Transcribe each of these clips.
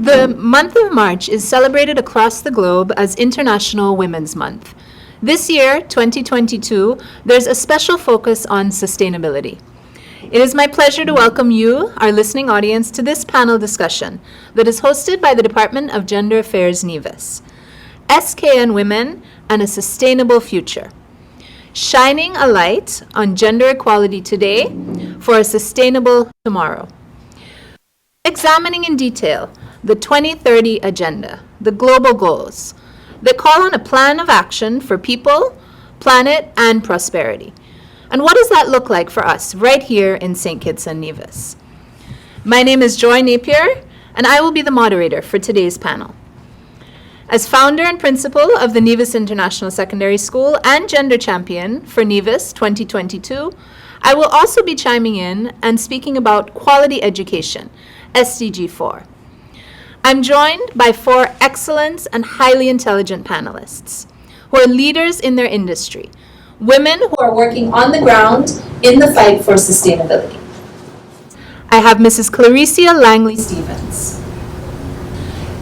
The month of March is celebrated across the globe as International Women's Month. This year, 2022, there's a special focus on sustainability. It is my pleasure to welcome you, our listening audience, to this panel discussion that is hosted by the Department of Gender Affairs Nevis. SKN Women and a Sustainable Future. Shining a light on gender equality today for a sustainable tomorrow. Examining in detail the 2030 Agenda, the global goals that call on a plan of action for people, planet, and prosperity. And what does that look like for us right here in Sinkhits and Nevis? My name is Joy Napier, and I will be the moderator for today's panel. As founder and principal of the Nevis International Secondary School and gender champion for Nevis 2022, I will also be chiming in and speaking about quality education, SDG 4. I'm joined by 4 excellent and highly intelligent panelists who are leaders in their industry, women who are working on the ground in the fight for sustainability. I have Mrs. Claricia Langley Stevens,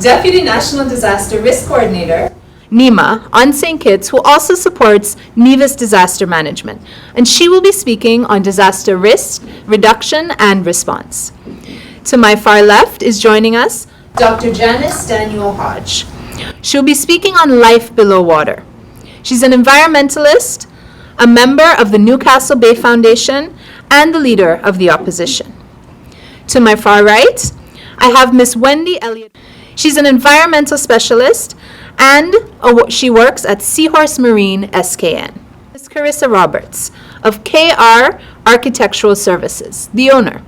Deputy National Disaster Risk Coordinator, NEMA, on Sinkhits, who also supports Nevis Disaster Management, and she will be speaking on disaster risk reduction and response. To my far left is joining us Dr. Janice Hodge. She'll be speaking on life below water. She's an environmentalist, a member of the Newcastle Bay Foundation, and the leader of the opposition. To my far right, I have Miss Wendy Elliott. She's an environmental specialist, and she works at Seahorse Marine SKN. Ms. Carissa Roberts of KR Architectural Services, the owner.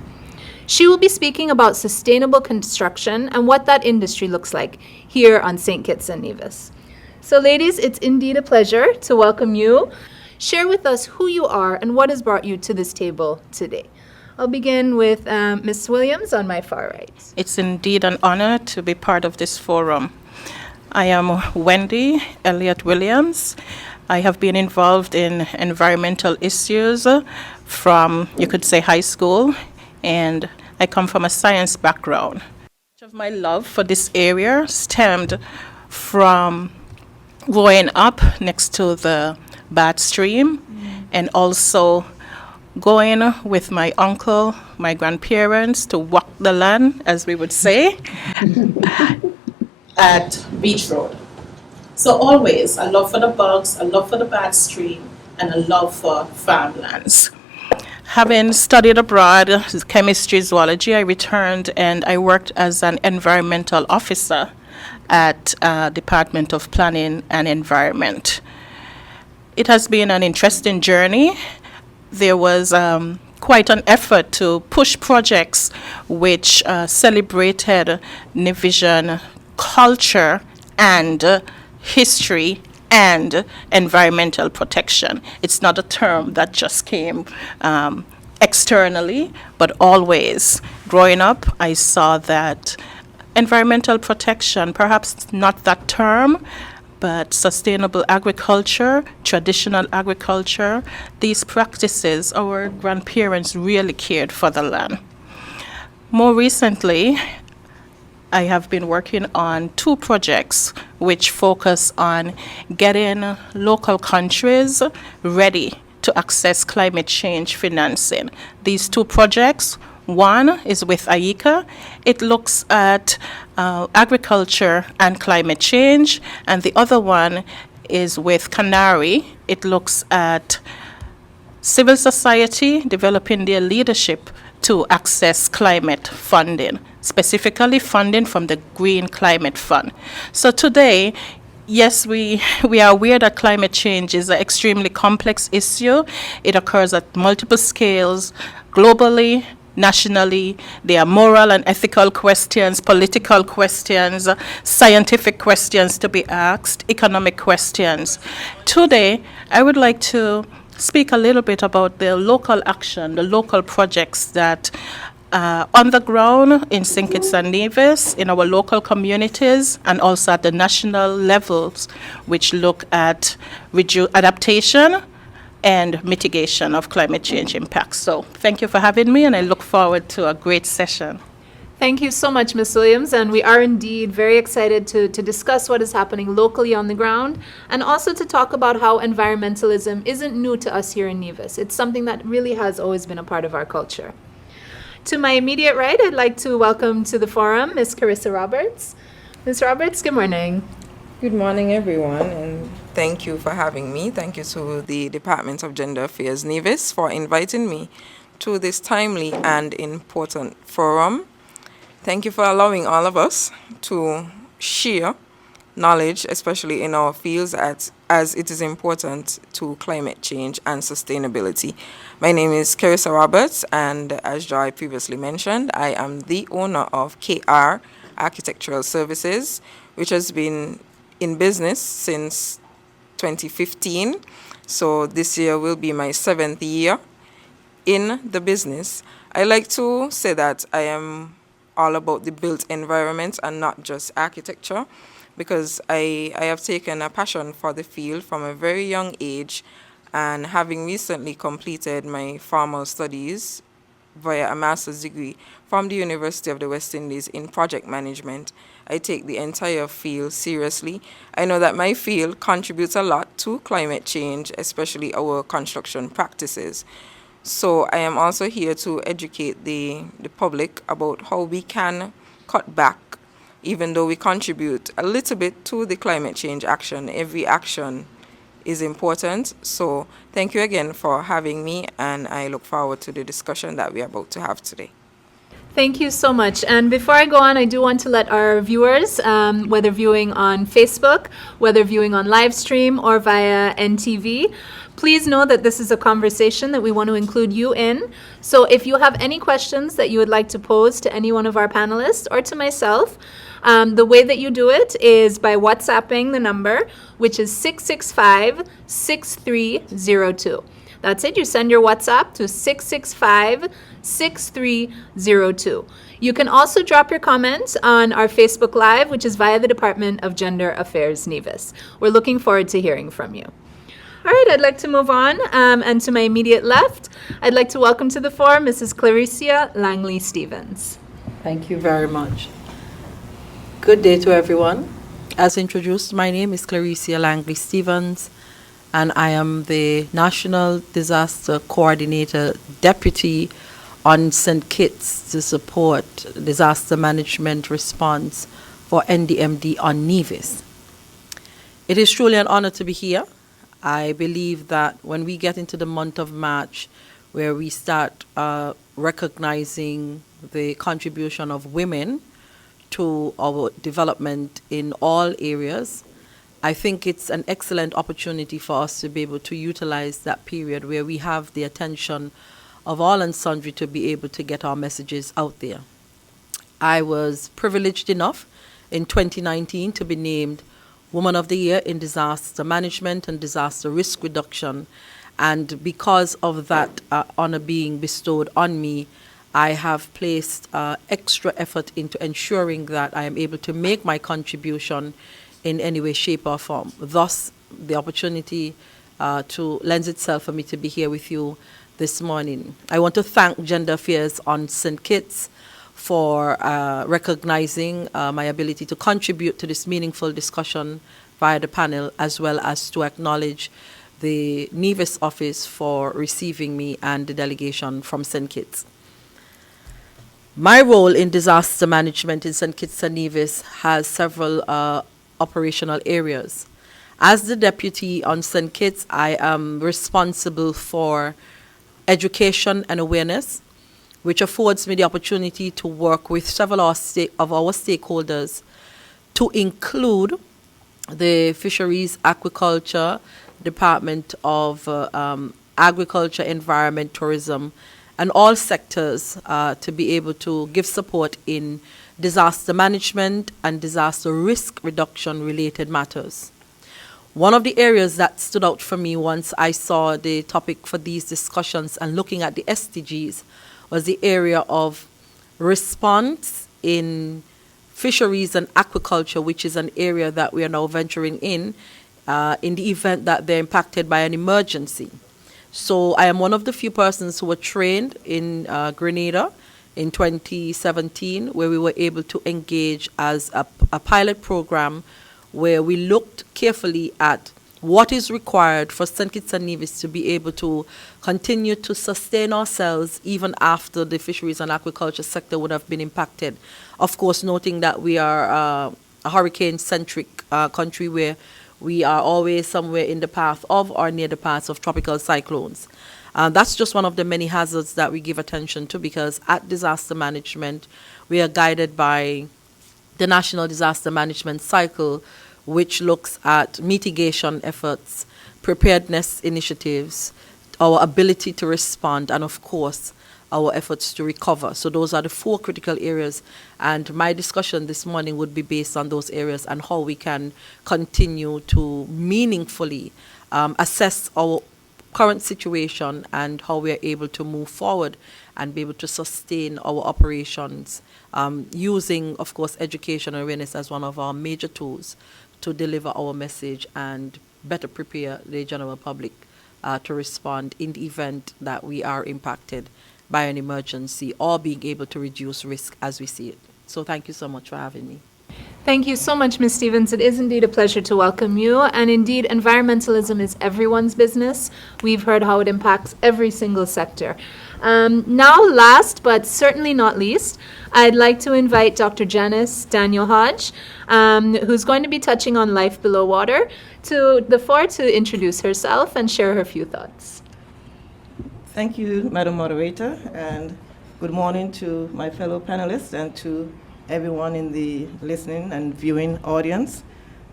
She will be speaking about sustainable construction and what that industry looks like here on Sinkhits and Nevis. So ladies, it's indeed a pleasure to welcome you. Share with us who you are and what has brought you to this table today. I'll begin with Ms. Williams on my far right. It's indeed an honor to be part of this forum. I am Wendy Elliott Williams. I have been involved in environmental issues from, you could say, high school, and I come from a science background. Much of my love for this area stemmed from growing up next to the Bat Stream and also going with my uncle, my grandparents to walk the land, as we would say, at Beach Road. So always a love for the bugs, a love for the Bat Stream, and a love for farmlands. Having studied abroad chemistry, zoology, I returned and I worked as an environmental officer at Department of Planning and Environment. It has been an interesting journey. There was quite an effort to push projects which celebrated Nevisian culture and history and environmental protection. It's not a term that just came externally, but always. Growing up, I saw that environmental protection, perhaps not that term, but sustainable agriculture, traditional agriculture, these practices, our grandparents really cared for the land. More recently, I have been working on 2 projects which focus on getting local countries ready to access climate change financing. These 2 projects, one is with AICA. It looks at agriculture and climate change, and the other one is with Canary. It looks at civil society developing their leadership to access climate funding, specifically funding from the Green Climate Fund. So today, yes, we are aware that climate change is an extremely complex issue. It occurs at multiple scales, globally, nationally. There are moral and ethical questions, political questions, scientific questions to be asked, economic questions. Today, I would like to speak a little bit about the local action, the local projects that on the ground in Sinkhits and Nevis, in our local communities, and also at the national levels, which look at adaptation and mitigation of climate change impacts. So thank you for having me, and I look forward to a great session. Thank you so much, Ms. Williams, and we are indeed very excited to discuss what is happening locally on the ground and also to talk about how environmentalism isn't new to us here in Nevis. It's something that really has always been a part of our culture. To my immediate right, I'd like to welcome to the forum Ms. Clarissa Roberts. Ms. Roberts, good morning. Good morning, everyone, and thank you for having me. Thank you to the Department of Gender Affairs Nevis for inviting me to this timely and important forum. Thank you for allowing all of us to share knowledge, especially in our fields, as it is important to climate change and sustainability. My name is Clarissa Roberts, and as Joy previously mentioned, I am the owner of KR Architectural Services, which has been in business since 2015. So this year will be my 7th year in the business. I like to say that I am all about the built environment and not just architecture, because I have taken a passion for the field from a very young age, and having recently completed my formal studies via a master's degree from the University of the West Indies in project management, I take the entire field seriously. I know that my field contributes a lot to climate change, especially our construction practices. So I am also here to educate the public about how we can cut back, even though we contribute a little bit to the climate change action. Every action is important. So thank you again for having me, and I look forward to the discussion that we are about to have today. Thank you so much. And before I go on, I do want to let our viewers, whether viewing on Facebook, whether viewing on live stream or via NTV, please know that this is a conversation that we want to include you in. So if you have any questions that you would like to pose to any one of our panelists or to myself, the way that you do it is by WhatsApping the number, which is 665-6302. That's it. You send your WhatsApp to 665-6302. You can also drop your comments on our Facebook Live, which is via the Department of Gender Affairs Nevis. We're looking forward to hearing from you. All right, I'd like to move on. And to my immediate left, I'd like to welcome to the forum Mrs. Claricia Langley Stevens. Thank you very much. Good day to everyone. As introduced, my name is Claricia Langley Stevens, and I am the National Disaster Coordinator Deputy on Sinkhits to support disaster management response for NDMD on Nevis. It is truly an honor to be here. I believe that when we get into the month of March, where we start recognizing the contribution of women to our development in all areas, I think it's an excellent opportunity for us to be able to utilize that period where we have the attention of all and sundry to be able to get our messages out there. I was privileged enough in 2019 to be named Woman of the Year in Disaster Management and Disaster Risk Reduction. And because of that honor being bestowed on me, I have placed extra effort into ensuring that I am able to make my contribution in any way, shape, or form. Thus, the opportunity to lends itself for me to be here with you this morning. I want to thank Gender Affairs on Sinkhits for recognizing my ability to contribute to this meaningful discussion via the panel, as well as to acknowledge the Nevis office for receiving me and the delegation from Sinkhits. My role in disaster management in St. Kitts and Nevis has several operational areas. As the deputy on St. Kitts, I am responsible for education and awareness, which affords me the opportunity to work with several of our stakeholders to include the Fisheries, Aquaculture, Department of Agriculture, Environment, Tourism, and all sectors to be able to give support in disaster management and disaster risk reduction related matters. One of the areas that stood out for me once I saw the topic for these discussions and looking at the SDGs was the area of response in fisheries and aquaculture, which is an area that we are now venturing in the event that they're impacted by an emergency. So I am one of the few persons who were trained in Grenada in 2017, where we were able to engage as a pilot program where we looked carefully at what is required for Sinkhits and Nevis to be able to continue to sustain ourselves even after the fisheries and aquaculture sector would have been impacted. Of course, noting that we are a hurricane-centric country where we are always somewhere in the path of or near the paths of tropical cyclones. That's just one of the many hazards that we give attention to, because at disaster management, we are guided by the National Disaster Management Cycle, which looks at mitigation efforts, preparedness initiatives, our ability to respond, and of course, our efforts to recover. So those are the 4 critical areas, and my discussion this morning would be based on those areas and how we can continue to meaningfully assess our current situation and how we are able to move forward and be able to sustain our operations using, of course, education and awareness as one of our major tools to deliver our message and better prepare the general public to respond in the event that we are impacted by an emergency or being able to reduce risk as we see it. So thank you so much for having me. Thank you so much, Ms. Stevens. It is indeed a pleasure to welcome you. And indeed, environmentalism is everyone's business. We've heard how it impacts every single sector. Now, last but certainly not least, I'd like to invite Dr. Janice Daniel Hodge, who's going to be touching on life below water, to the floor to introduce herself and share her few thoughts. Thank you, Madam Moderator, and good morning to my fellow panelists and to everyone in the listening and viewing audience.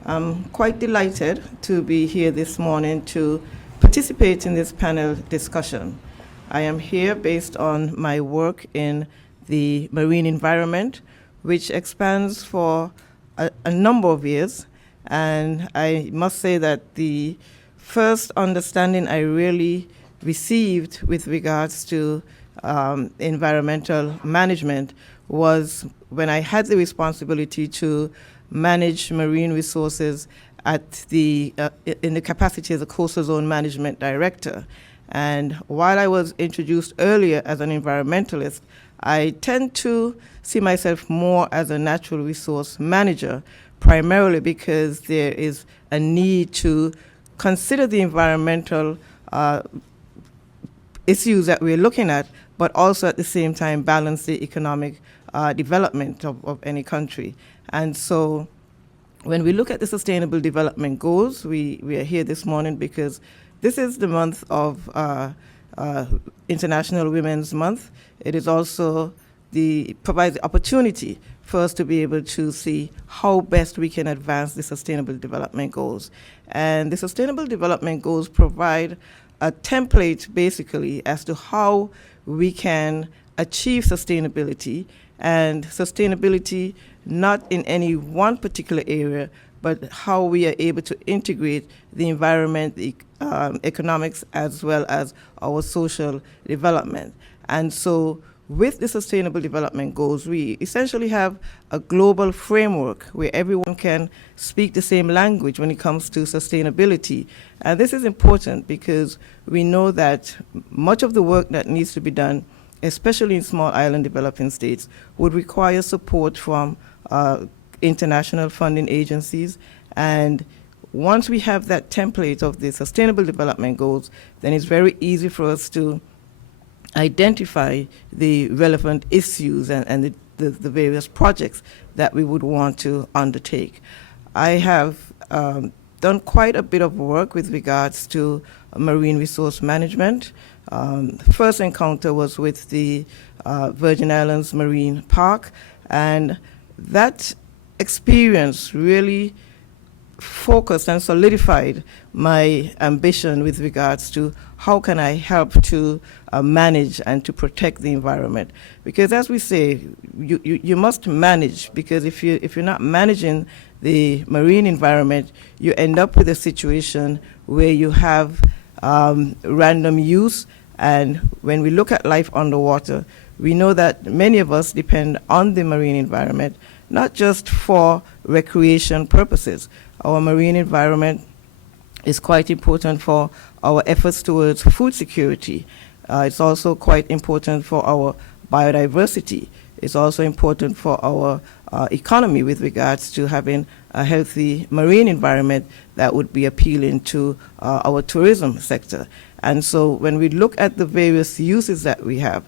I'm quite delighted to be here this morning to participate in this panel discussion. I am here based on my work in the marine environment, which expands for a number of years. And I must say that the first understanding I really received with regards to environmental management was when I had the responsibility to manage marine resources at the in the capacity as a coastal zone management director. And while I was introduced earlier as an environmentalist, I tend to see myself more as a natural resource manager, primarily because there is a need to consider the environmental issues that we're looking at, but also at the same time balance the economic development of any country. And so when we look at the Sustainable Development Goals, we are here this morning because this is the month of International Women's Month. It is also provides the opportunity for us to be able to see how best we can advance the Sustainable Development Goals. And the Sustainable Development Goals provide a template basically as to how we can achieve sustainability, and sustainability not in any one particular area, but how we are able to integrate the environment, the economics, as well as our social development. And so with the Sustainable Development Goals, we essentially have a global framework where everyone can speak the same language when it comes to sustainability. And this is important because we know that much of the work that needs to be done, especially in small island developing states, would require support from international funding agencies. And once we have that template of the Sustainable Development Goals, then it's very easy for us to identify the relevant issues and the various projects that we would want to undertake. I have done quite a bit of work with regards to marine resource management. The first encounter was with the Virgin Islands Marine Park, and that experience really focused and solidified my ambition with regards to how can I help to manage and to protect the environment. Because as we say, you must manage, because if you're not managing the marine environment, you end up with a situation where you have random use. And when we look at life underwater, we know that many of us depend on the marine environment, not just for recreation purposes. Our marine environment is quite important for our efforts towards food security. It's also quite important for our biodiversity. It's also important for our economy with regards to having a healthy marine environment that would be appealing to our tourism sector. And so when we look at the various uses that we have,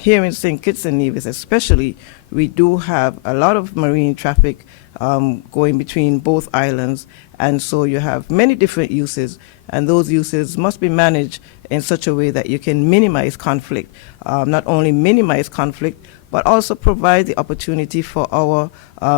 here in Sinkhits and Nevis especially, we do have a lot of marine traffic going between both islands, and so you have many different uses, and those uses must be managed in such a way that you can minimize conflict. Not only minimize conflict, but also provide the opportunity for our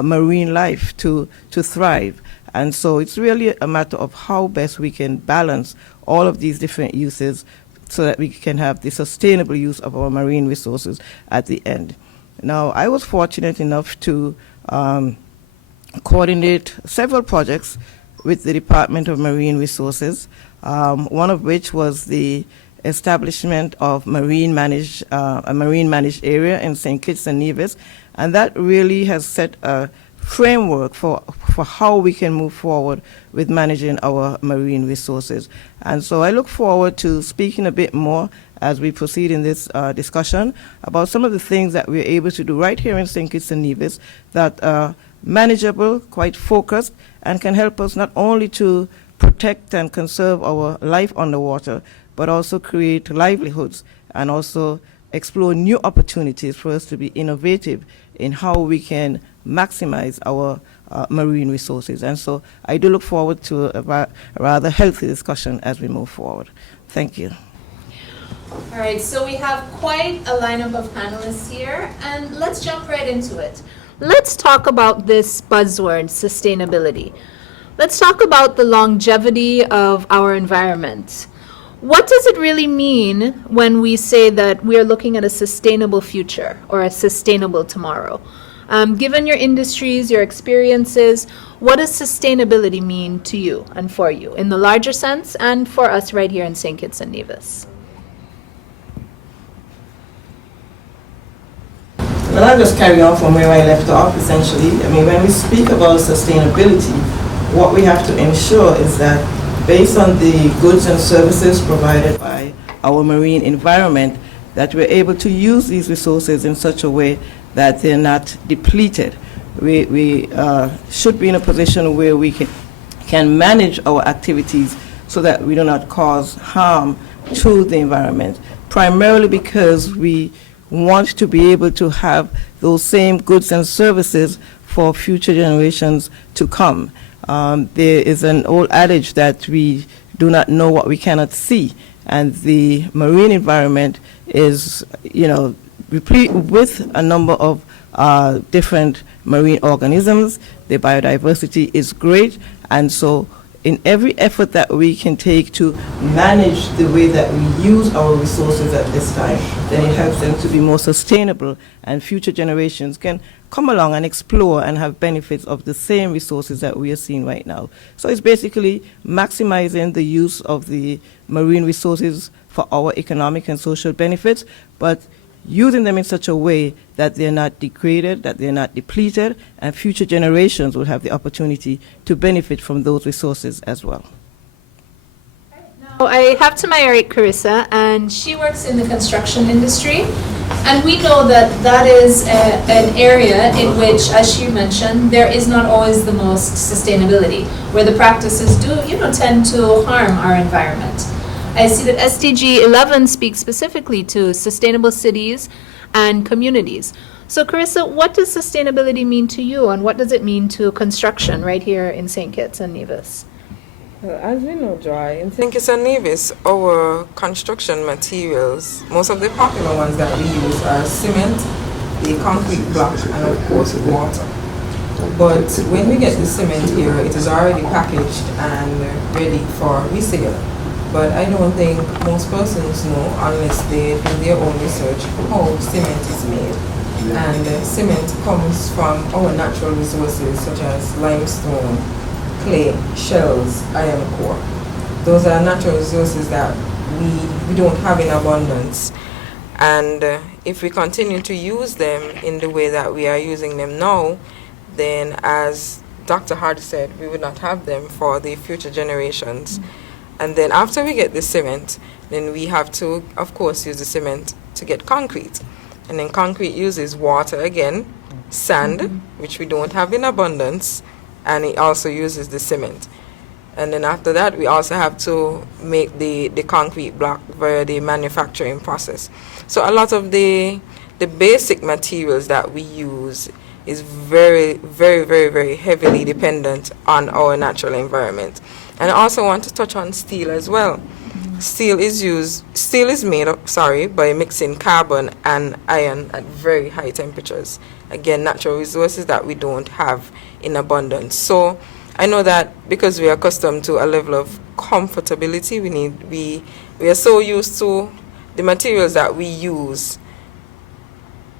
marine life to thrive. And so it's really a matter of how best we can balance all of these different uses so that we can have the sustainable use of our marine resources at the end. Now, I was fortunate enough to coordinate several projects with the Department of Marine Resources, one of which was the establishment of a marine managed area in St. Kitts and Nevis, and that really has set a framework for how we can move forward with managing our marine resources. And so I look forward to speaking a bit more as we proceed in this discussion about some of the things that we're able to do right here in St. Kitts and Nevis that are manageable, quite focused, and can help us not only to protect and conserve our life underwater, but also create livelihoods and also explore new opportunities for us to be innovative in how we can maximize our marine resources. And so I do look forward to a rather healthy discussion as we move forward. Thank you. All right, so we have quite a lineup of panelists here, and let's jump right into it. Let's talk about this buzzword, sustainability. Let's talk about the longevity of our environment. What does it really mean when we say that we are looking at a sustainable future or a sustainable tomorrow? Given your industries, your experiences, what does sustainability mean to you and for you in the larger sense and for us right here in St. Kitts and Nevis? Well, I'll just carry on from where I left off, essentially. I mean, when we speak about sustainability, what we have to ensure is that based on the goods and services provided by our marine environment, that we're able to use these resources in such a way that they're not depleted. We should be in a position where we can manage our activities so that we do not cause harm to the environment, primarily because we want to be able to have those same goods and services for future generations to come. There is an old adage that we do not know what we cannot see, and the marine environment is, replete with a number of different marine organisms. The biodiversity is great, and so in every effort that we can take to manage the way that we use our resources at this time, then it helps them to be more sustainable, and future generations can come along and explore and have benefits of the same resources that we are seeing right now. So it's basically maximizing the use of the marine resources for our economic and social benefits, but using them in such a way that they're not degraded, that they're not depleted, and future generations will have the opportunity to benefit from those resources as well. Now, I have to my right Clarissa, and she works in the construction industry, and we know that that is an area in which, as she mentioned, there is not always the most sustainability, where the practices do, tend to harm our environment. I see that SDG 11 speaks specifically to sustainable cities and communities. So, Clarissa, what does sustainability mean to you, and what does it mean to construction right here in St. Kitts and Nevis? Well, as we know, Joy, in St. Kitts and Nevis, our construction materials, most of the popular ones that we use are cement, the concrete block, and of course water. But when we get the cement here, it is already packaged and ready for resale. But I don't think most persons know, unless they do their own research, how cement is made. And cement comes from our natural resources such as limestone, clay, shells, iron ore. Those are natural resources that we don't have in abundance. And if we continue to use them in the way that we are using them now, then as Dr. Hodge said, we would not have them for the future generations. And then after we get the cement, then we have to, of course, use the cement to get concrete. And then concrete uses water again, sand, which we don't have in abundance, and it also uses the cement. And then after that, we also have to make the concrete block via the manufacturing process. So a lot of the basic materials that we use is very, very, very, very heavily dependent on our natural environment. And I also want to touch on steel as well. Steel is made by mixing carbon and iron at very high temperatures. Again, natural resources that we don't have in abundance. So I know that because we are accustomed to a level of comfortability, we are so used to the materials that we use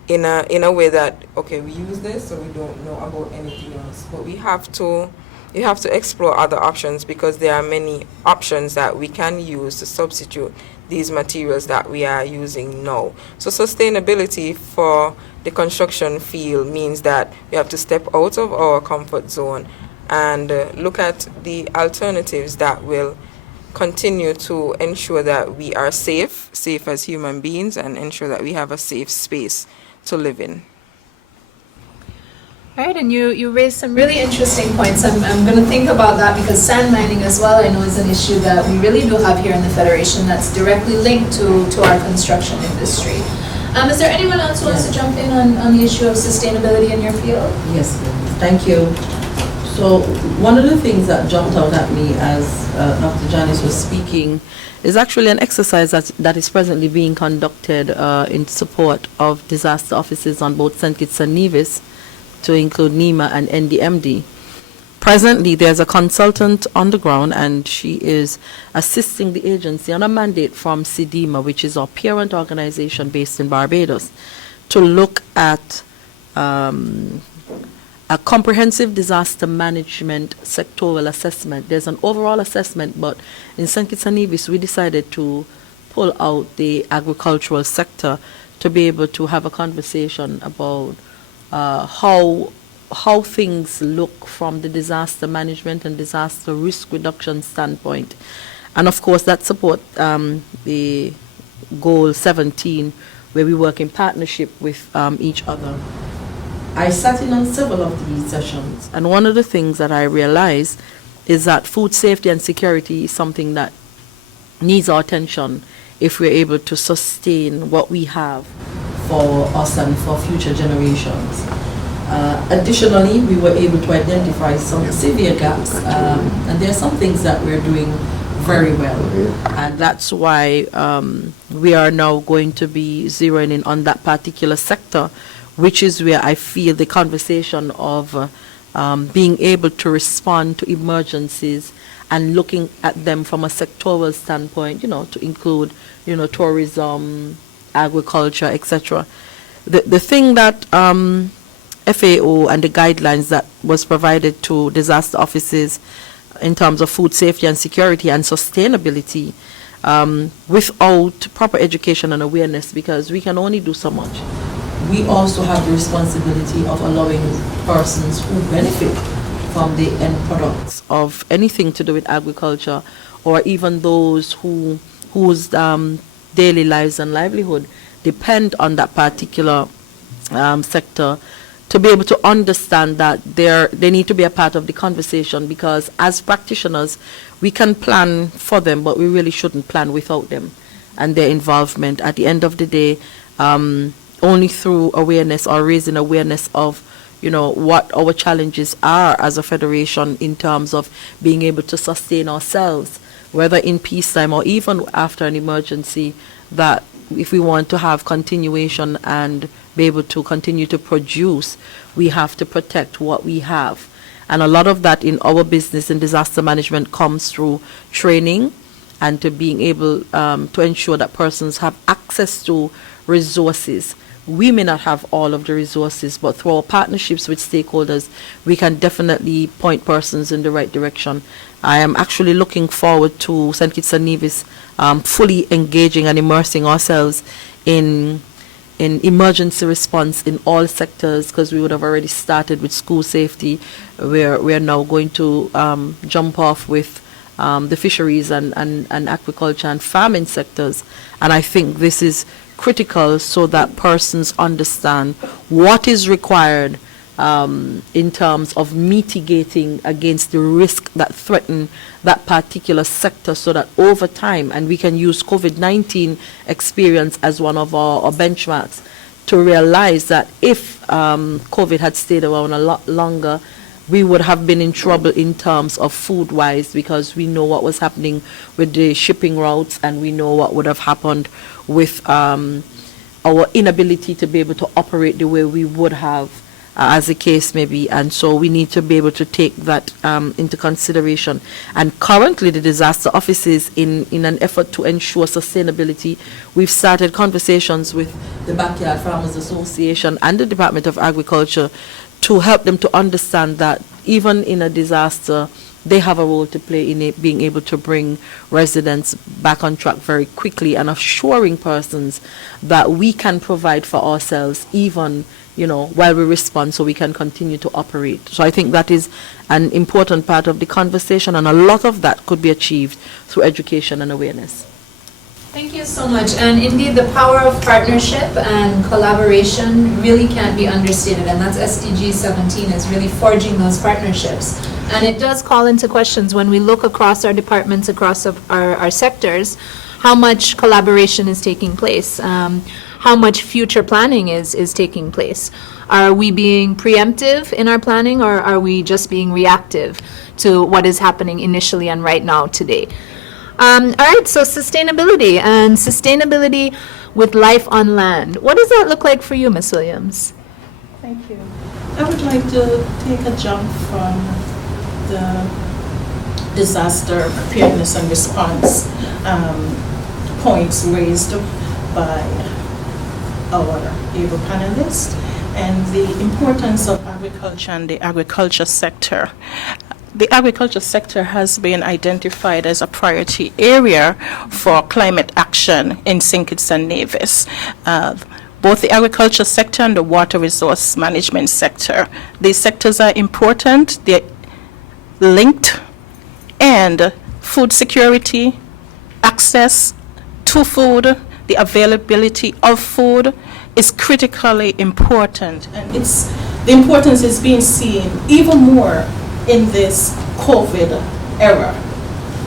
in a way that, okay, we use this, so we don't know about anything else. But you have to explore other options, because there are many options that we can use to substitute these materials that we are using now. So sustainability for the construction field means that we have to step out of our comfort zone and look at the alternatives that will continue to ensure that we are safe as human beings, and ensure that we have a safe space to live in. All right, and you raised some really interesting points. I'm going to think about that, because sand mining as well, I know, is an issue that we really do have here in the Federation that's directly linked to our construction industry. Is there anyone else who wants to jump in on the issue of sustainability in your field? Yes, thank you. So one of the things that jumped out at me as Dr. Janice was speaking is actually an exercise that is presently being conducted in support of disaster offices on both Sinkhits and Nevis, to include NEMA and NDMD. Presently, there's a consultant on the ground, and she is assisting the agency on a mandate from CDEMA, which is our parent organization based in Barbados, to look at a comprehensive disaster management sectoral assessment. There's an overall assessment, but in Sinkhits and Nevis, we decided to pull out the agricultural sector to be able to have a conversation about how things look from the disaster management and disaster risk reduction standpoint. And of course, that support the goal 17, where we work in partnership with each other. I sat in on several of these sessions, and one of the things that I realized is that food safety and security is something that needs our attention if we're able to sustain what we have for us and for future generations. Additionally, we were able to identify some severe gaps, and there are some things that we're doing very well, and that's why we are now going to be zeroing in on that particular sector, which is where I feel the conversation of being able to respond to emergencies and looking at them from a sectoral standpoint, to include, tourism, agriculture, etc. The thing that FAO and the guidelines that was provided to disaster offices in terms of food safety and security and sustainability, without proper education and awareness, because we can only do so much. We also have the responsibility of allowing persons who benefit from the end products of anything to do with agriculture, or even those whose daily lives and livelihood depend on that particular sector, to be able to understand that they need to be a part of the conversation, because as practitioners, we can plan for them, but we really shouldn't plan without them and their involvement. At the end of the day, only through awareness or raising awareness of, what our challenges are as a federation in terms of being able to sustain ourselves, whether in peacetime or even after an emergency, that if we want to have continuation and be able to continue to produce, we have to protect what we have. And a lot of that in our business in disaster management comes through training and to being able to ensure that persons have access to resources. We may not have all of the resources, but through our partnerships with stakeholders, we can definitely point persons in the right direction. I am actually looking forward to Sinkhits and Nevis fully engaging and immersing ourselves in emergency response in all sectors, because we would have already started with school safety. We're now going to jump off with the fisheries and agriculture and farming sectors. And I think this is critical so that persons understand what is required in terms of mitigating against the risk that threaten that particular sector, so that over time, and we can use COVID-19 experience as one of our benchmarks to realize that if COVID had stayed around a lot longer, we would have been in trouble in terms of food-wise, because we know what was happening with the shipping routes, and we know what would have happened with our inability to be able to operate the way we would have, as the case may be. And so we need to be able to take that into consideration. And currently the disaster offices, in an effort to ensure sustainability, we've started conversations with the Backyard Farmers Association and the Department of Agriculture to help them to understand that even in a disaster, they have a role to play in it, being able to bring residents back on track very quickly, and assuring persons that we can provide for ourselves even, while we respond, so we can continue to operate. So I think that is an important part of the conversation, and a lot of that could be achieved through education and awareness. Thank you so much. And indeed, the power of partnership and collaboration really can't be understated. And that's SDG 17, is really forging those partnerships. And it does call into questions, when we look across our departments, across our sectors, how much collaboration is taking place, how much future planning is taking place. Are we being preemptive in our planning, or are we just being reactive to what is happening initially and right now today? All right, so sustainability with life on land. What does that look like for you, Ms. Williams? Thank you. I would like to take a jump from the disaster preparedness and response points raised by our able panelists, and the importance of agriculture and the agriculture sector. The agriculture sector has been identified as a priority area for climate action in Sinkhits and Nevis. Both the agriculture sector and the water resource management sector. These sectors are important, they're linked, and food security, access to food, the availability of food is critically important. And the importance is being seen even more in this COVID era.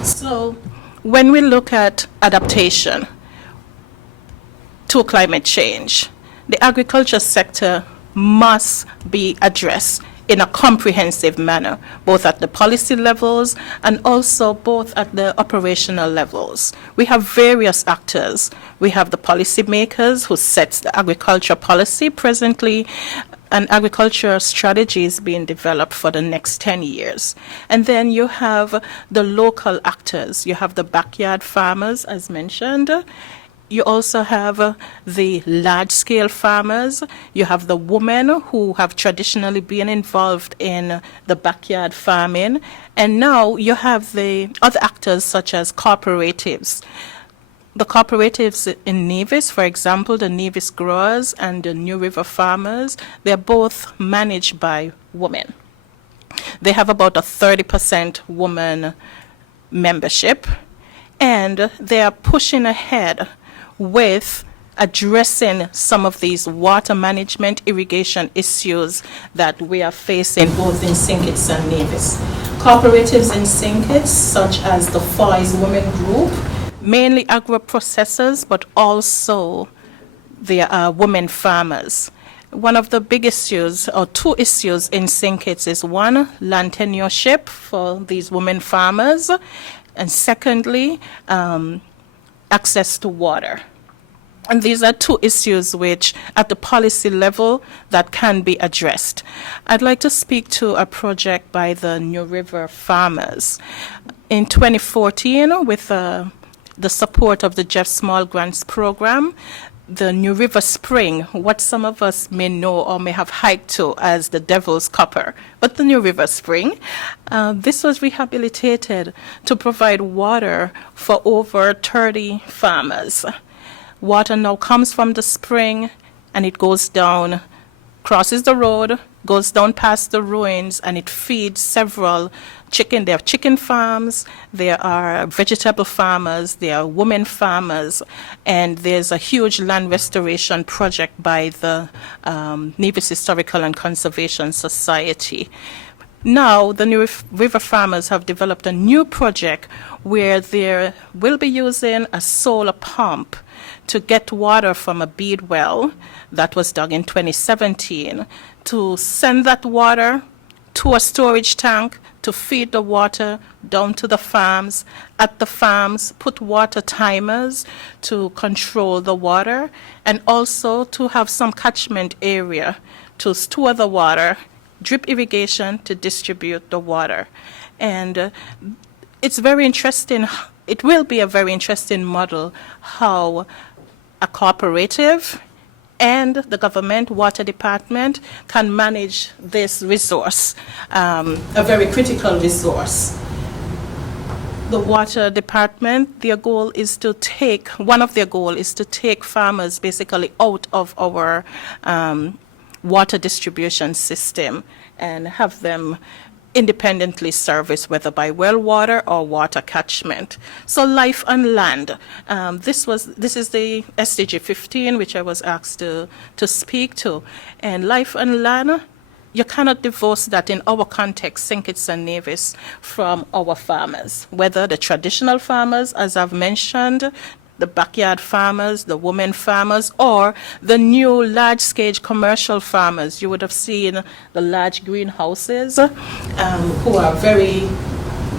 So when we look at adaptation to climate change, the agriculture sector must be addressed in a comprehensive manner, both at the policy levels and also both at the operational levels. We have various actors. We have the policymakers who set the agriculture policy. Presently, an agricultural strategy is being developed for the next 10 years. And then you have the local actors. You have the backyard farmers, as mentioned. You also have the large-scale farmers. You have the women who have traditionally been involved in the backyard farming. And now you have the other actors, such as cooperatives. The cooperatives in Nevis, for example, the Nevis growers and the New River farmers, they're both managed by women. They have about a 30% woman membership, and they are pushing ahead with addressing some of these water management, irrigation issues that we are facing both in Sinkhits and Nevis. Cooperatives in Sinkhits, such as the Foy's Women Group, mainly agro-processors, but also the women farmers. One of the big issues, or two issues in Sinkhits, is one, land tenureship for these women farmers, and secondly, access to water. And these are two issues which, at the policy level, that can be addressed. I'd like to speak to a project by the New River farmers. In 2014, with the support of the Jeff Small Grants Program, the New River Spring, what some of us may know or may have hiked to as the Devil's Copper, but the New River Spring, this was rehabilitated to provide water for over 30 farmers. Water now comes from the spring and it goes down, crosses the road, goes down past the ruins, and it feeds several chicken. There are chicken farms, there are vegetable farmers, there are women farmers, and there's a huge land restoration project by the Nevis Historical and Conservation Society. Now, the new river farmers have developed a new project where they will be using a solar pump to get water from a bead well that was dug in 2017, to send that water to a storage tank to feed the water down to the farms. At the farms, put water timers to control the water, and also to have some catchment area to store the water, drip irrigation to distribute the water. And it's very interesting. It will be a very interesting model how a cooperative and the government water department can manage this resource, a very critical resource. The water department, their goal is to take, one of their goals is to take farmers basically out of our water distribution system and have them independently serviced, whether by well water or water catchment. So life on land. This is the SDG 15, which I was asked to speak to. And life on land, you cannot divorce that in our context, Sinkhits and Nevis, from our farmers, whether the traditional farmers, as I've mentioned, the backyard farmers, the women farmers, or the new large-scale commercial farmers. You would have seen the large greenhouses who are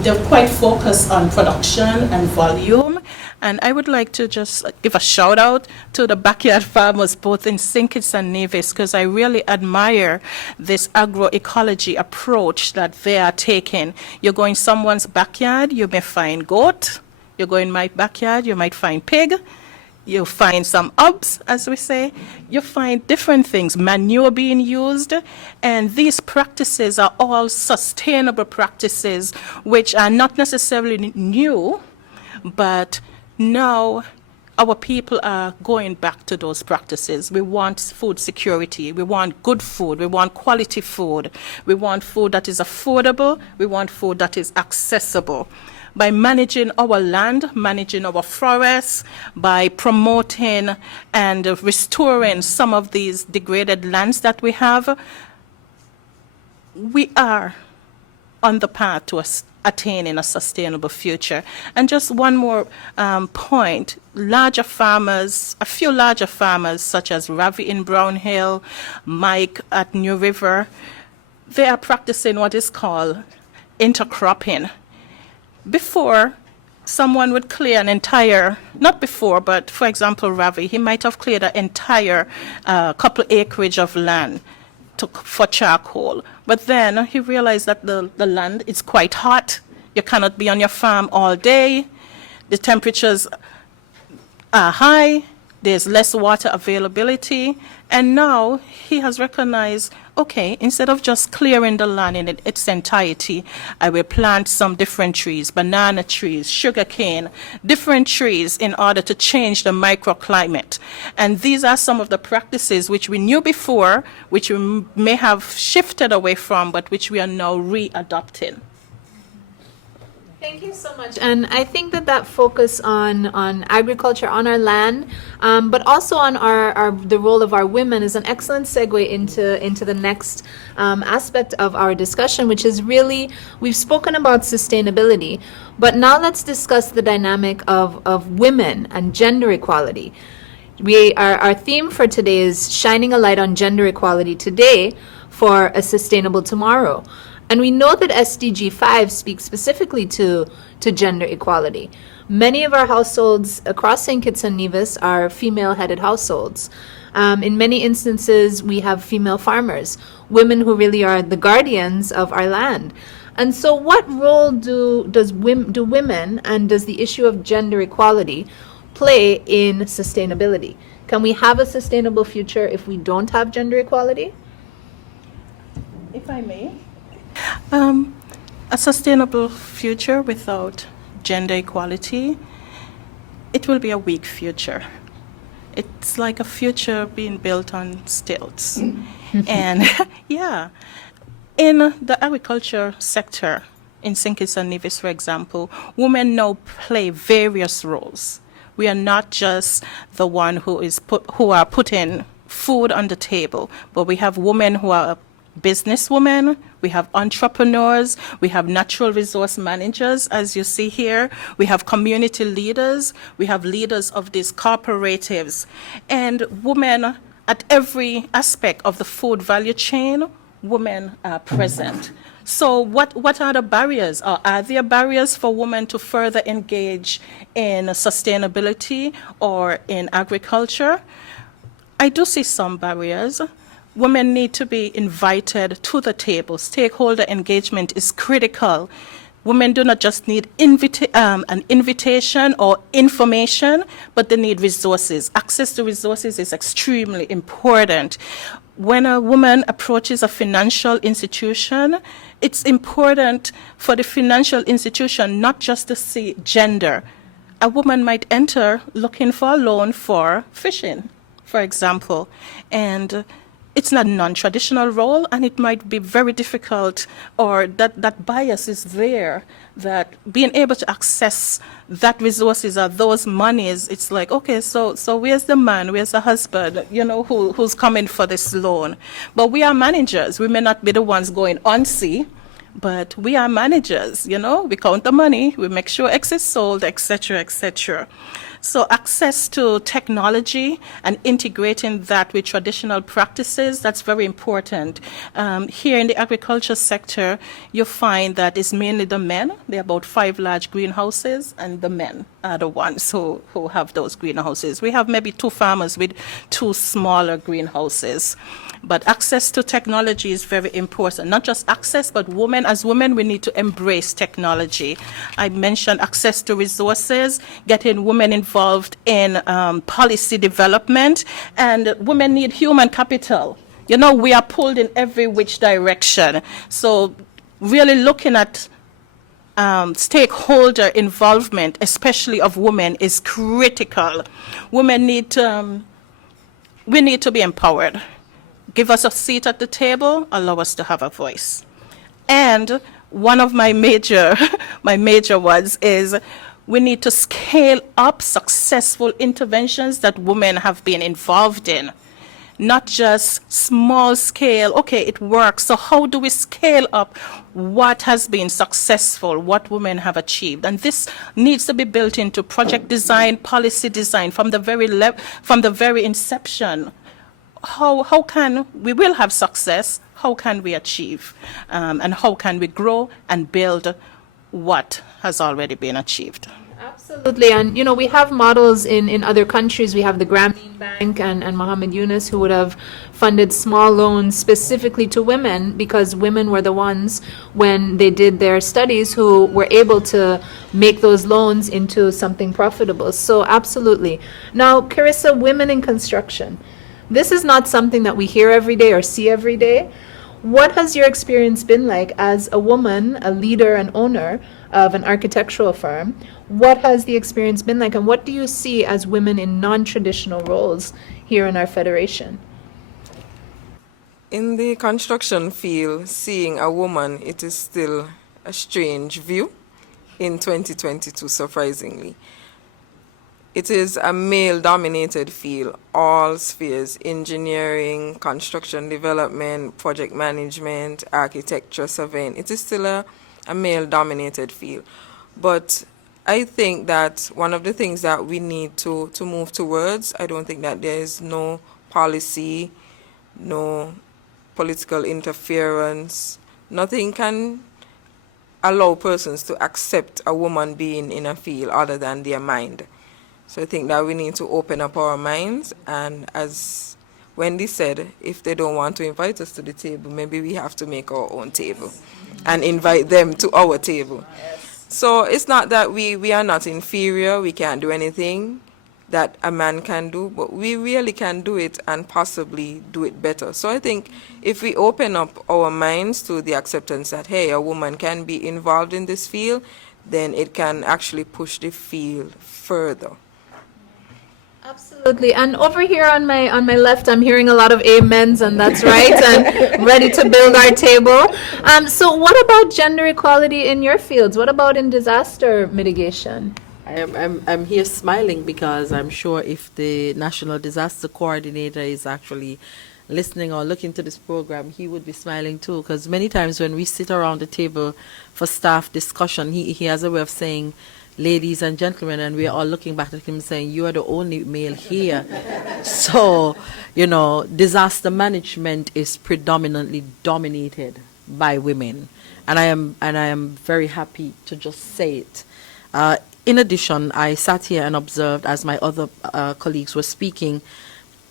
they're quite focused on production and volume. And I would like to just give a shout out to the backyard farmers, both in Sinkhits and Nevis, because I really admire this agroecology approach that they are taking. You go in someone's backyard, you may find goat. You go in my backyard, you might find pig, you find some herbs, as we say, you find different things, manure being used, and these practices are all sustainable practices which are not necessarily new, but now our people are going back to those practices. We want food security, we want good food, we want quality food, we want food that is affordable, we want food that is accessible. By managing our land, managing our forests, by promoting and restoring some of these degraded lands that we have, we are on the path to attaining a sustainable future. And just one more point, larger farmers, a few larger farmers such as Ravi in Brown Hill, Mike at New River, they are practicing what is called intercropping. Before, someone would clear an entire, not before, but for example, Ravi, he might have cleared an entire couple acreage of land for charcoal. But then he realized that the land is quite hot. You cannot be on your farm all day. The temperatures are high. There's less water availability. And now he has recognized, okay, instead of just clearing the land in its entirety, I will plant some different trees, banana trees, sugarcane, different trees in order to change the microclimate. And these are some of the practices which we knew before, which we may have shifted away from, but which we are now re-adopting. Thank you so much. And I think that focus on agriculture, on our land, but also on the role of our women is an excellent segue into the next aspect of our discussion, which is really, we've spoken about sustainability, but now let's discuss the dynamic of women and gender equality. Our theme for today is shining a light on gender equality today for a sustainable tomorrow. And we know that SDG 5 speaks specifically to gender equality. Many of our households across Sinkhits and Nevis are female-headed households. In many instances, we have female farmers, women who really are the guardians of our land. And so what role do women and does the issue of gender equality play in sustainability? Can we have a sustainable future if we don't have gender equality? If I may. A sustainable future without gender equality, it will be a weak future. It's like a future being built on stilts. And Yeah. In the agriculture sector, in Sinkhits and Nevis, for example, women now play various roles. We are not just the one who are putting food on the table, but we have women who are businesswomen, we have entrepreneurs, we have natural resource managers, as you see here, we have community leaders, we have leaders of these cooperatives, and women at every aspect of the food value chain, women are present. So what are the barriers? Are there barriers for women to further engage in sustainability or in agriculture? I do see some barriers. Women need to be invited to the table. Stakeholder engagement is critical. Women do not just need an invitation or information, but they need resources. Access to resources is extremely important. When a woman approaches a financial institution, it's important for the financial institution not just to see gender. A woman might enter looking for a loan for fishing, for example, and it's not a non-traditional role, and it might be very difficult, or that bias is there, that being able to access that resources or those monies, it's like, okay, so where's the man, where's the husband, who's coming for this loan? But we are managers. We may not be the ones going on sea, but we are managers, we count the money, we make sure X is sold, etc., etc. So access to technology and integrating that with traditional practices, that's very important. Here in the agriculture sector, you find that it's mainly the men. There are about 5 large greenhouses, and the men are the ones who have those greenhouses. We have maybe 2 farmers with 2 smaller greenhouses. But access to technology is very important. Not just access, but as women, we need to embrace technology. I mentioned access to resources, getting women involved in policy development, and women need human capital. We are pulled in every which direction. So really looking at stakeholder involvement, especially of women, is critical. Women we need to be empowered. Give us a seat at the table, allow us to have a voice. And one of my major ones is we need to scale up successful interventions that women have been involved in. Not just small scale, okay, it works. So how do we scale up what has been successful, what women have achieved? And this needs to be built into project design, policy design from the very inception. How can we will have success? How can we achieve? And how can we grow and build what has already been achieved? Absolutely. And, we have models in other countries. We have the Grameen Bank and Mohammed Yunus, who would have funded small loans specifically to women, because women were the ones, when they did their studies, who were able to make those loans into something profitable. So absolutely. Now, Carissa, women in construction. This is not something that we hear every day or see every day. What has your experience been like as a woman, a leader and owner of an architectural firm? What has the experience been like, and what do you see as women in non-traditional roles here in our federation? In the construction field, seeing a woman, it is still a strange view in 2022, surprisingly. It is a male-dominated field, all spheres: engineering, construction development, project management, architecture, surveying. It is still a male-dominated field. But I think that one of the things that we need to move towards, I don't think that there is no policy, no political interference, nothing can allow persons to accept a woman being in a field other than their mind. So I think that we need to open up our minds, and as Wendy said, if they don't want to invite us to the table, maybe we have to make our own table and invite them to our table. So it's not that we are not inferior, we can't do anything that a man can do, but we really can do it and possibly do it better. So I think if we open up our minds to the acceptance that, hey, a woman can be involved in this field, then it can actually push the field further. Absolutely. And over here on my left, I'm hearing a lot of amens, and that's right, and ready to build our table. So what about gender equality in your fields? What about in disaster mitigation? I'm here smiling because I'm sure if the National Disaster Coordinator is actually listening or looking to this program, he would be smiling too. Because many times when we sit around the table for staff discussion, he has a way of saying, ladies and gentlemen, and we are all looking back at him saying, you are the only male here. So, disaster management is predominantly dominated by women. And I am very happy to just say it. In addition, I sat here and observed as my other colleagues were speaking,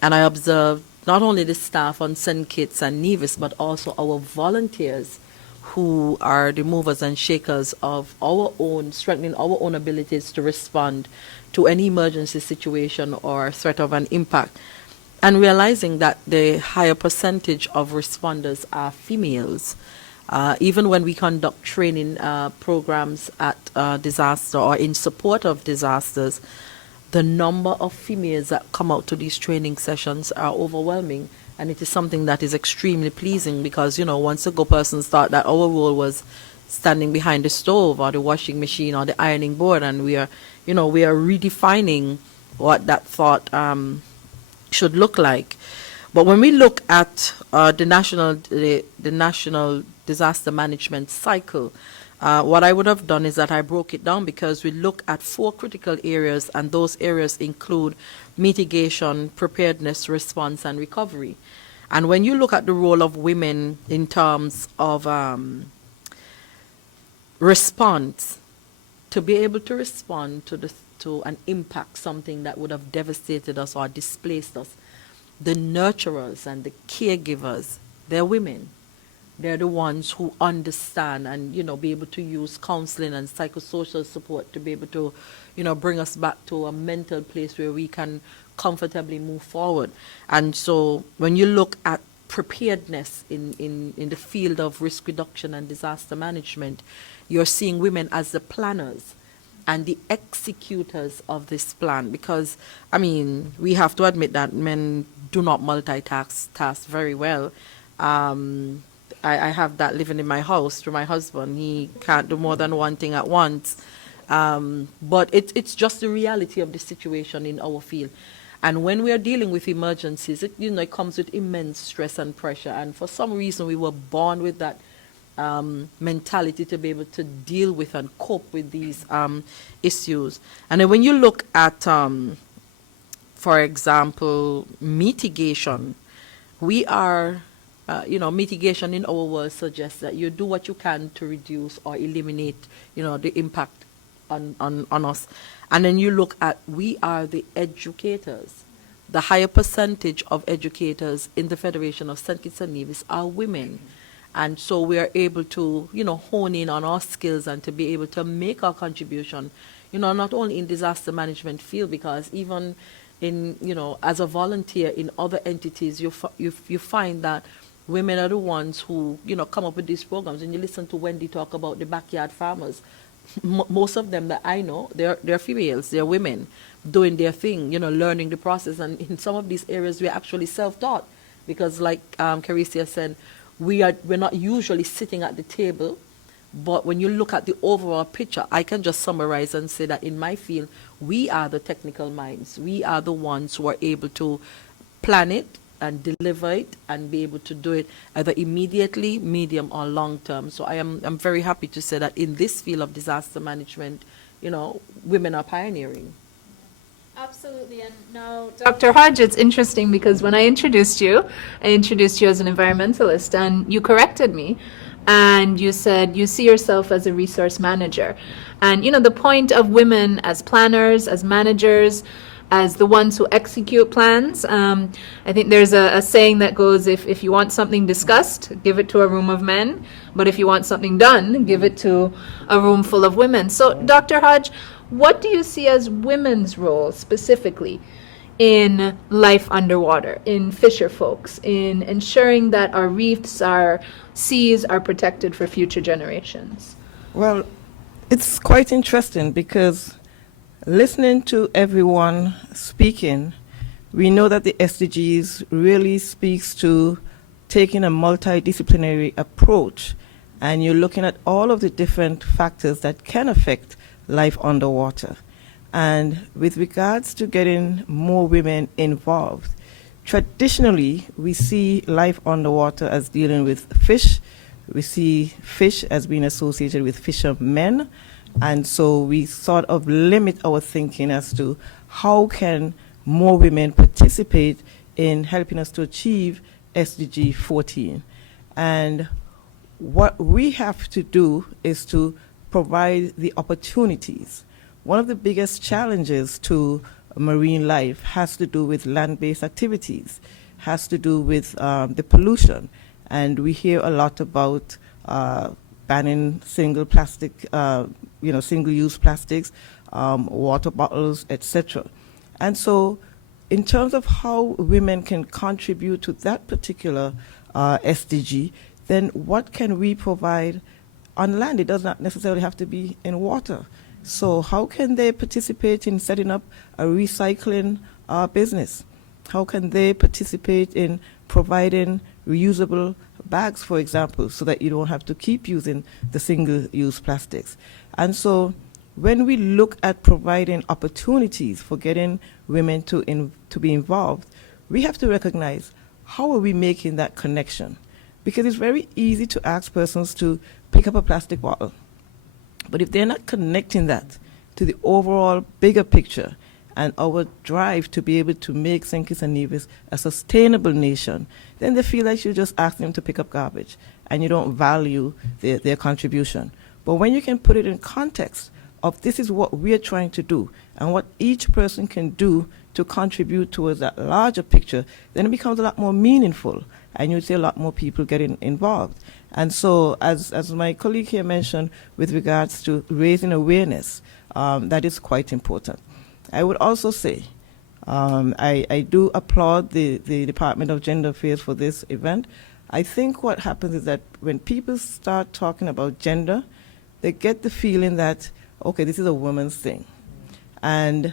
and I observed not only the staff on Sinkhits and Nevis, but also our volunteers who are the movers and shakers of our own, strengthening our own abilities to respond to any emergency situation or threat of an impact. And realizing that the higher percentage of responders are females. Even when we conduct training programs at disaster or in support of disasters, the number of females that come out to these training sessions are overwhelming. And it is something that is extremely pleasing because, once ago persons thought that our role was standing behind the stove or the washing machine or the ironing board, and we are redefining what that thought should look like. But when we look at the national disaster management cycle, what I would have done is that I broke it down because we look at 4 critical areas, and those areas include mitigation, preparedness, response, and recovery. And when you look at the role of women in terms of response, to be able to respond to an impact, something that would have devastated us or displaced us, the nurturers and the caregivers, they're women. They're the ones who understand and, be able to use counseling and psychosocial support to be able to, bring us back to a mental place where we can comfortably move forward. And so when you look at preparedness in the field of risk reduction and disaster management, you're seeing women as the planners and the executors of this plan. Because, we have to admit that men do not multitask very well. I have that living in my house through my husband. He can't do more than one thing at once. But it's just the reality of the situation in our field. And when we are dealing with emergencies, it comes with immense stress and pressure. And for some reason, we were born with that mentality to be able to deal with and cope with these issues. And then when you look at, for example, mitigation, we are... mitigation in our world suggests that you do what you can to reduce or eliminate, the impact on us. And then you look at, we are the educators. The higher percentage of educators in the Federation of Sinkhits and Nevis are women. And so we are able to, hone in on our skills and to be able to make our contribution, not only in disaster management field, because even in, as a volunteer in other entities, you find that women are the ones who, come up with these programs. And you listen to Wendy talk about the backyard farmers. Most of them that I know, they're females, they're women doing their thing, learning the process. And in some of these areas, we're actually self-taught because, like Claricia said, we're not usually sitting at the table. But when you look at the overall picture, I can just summarize and say that in my field, we are the technical minds. We are the ones who are able to plan it and deliver it and be able to do it either immediately, medium, or long term. So I'm very happy to say that in this field of disaster management, women are pioneering. Absolutely. And now, Dr. Hodge, it's interesting because when I introduced you as an environmentalist, and you corrected me, and you said you see yourself as a resource manager. And, the point of women as planners, as managers, as the ones who execute plans. I think there's a saying that goes, if you want something discussed, give it to a room of men. But if you want something done, give it to a room full of women. So, Dr. Hodge, what do you see as women's role specifically in life underwater, in fisher folks, in ensuring that our reefs, our seas are protected for future generations? Well, it's quite interesting because Listening to everyone speaking, we know that the SDGs really speaks to taking a multidisciplinary approach, and you're looking at all of the different factors that can affect life underwater. And with regards to getting more women involved, traditionally we see life underwater as dealing with fish. We see fish as being associated with fishermen, and so we sort of limit our thinking as to how can more women participate in helping us to achieve SDG 14. And what we have to do is to provide the opportunities. One of the biggest challenges to marine life has to do with land-based activities, has to do with the pollution. And we hear a lot about banning single plastic, single-use plastics, water bottles, etc. And so in terms of how women can contribute to that particular SDG, then what can we provide on land? It does not necessarily have to be in water. So how can they participate in setting up a recycling business? How can they participate in providing reusable bags, for example, so that you don't have to keep using the single-use plastics? And so when we look at providing opportunities for getting women to be involved, we have to recognize how are we making that connection? Because it's very easy to ask persons to pick up a plastic bottle. But if they're not connecting that to the overall bigger picture and our drive to be able to make Sinkhits and Nevis a sustainable nation, then they feel like you just ask them to pick up garbage and you don't value their contribution. But when you can put it in context of this is what we're trying to do and what each person can do to contribute towards that larger picture, then it becomes a lot more meaningful and you see a lot more people getting involved. And so as my colleague here mentioned with regards to raising awareness, that is quite important. I would also say I do applaud the Department of Gender Affairs for this event. I think what happens is that when people start talking about gender, they get the feeling that, okay, this is a woman's thing. And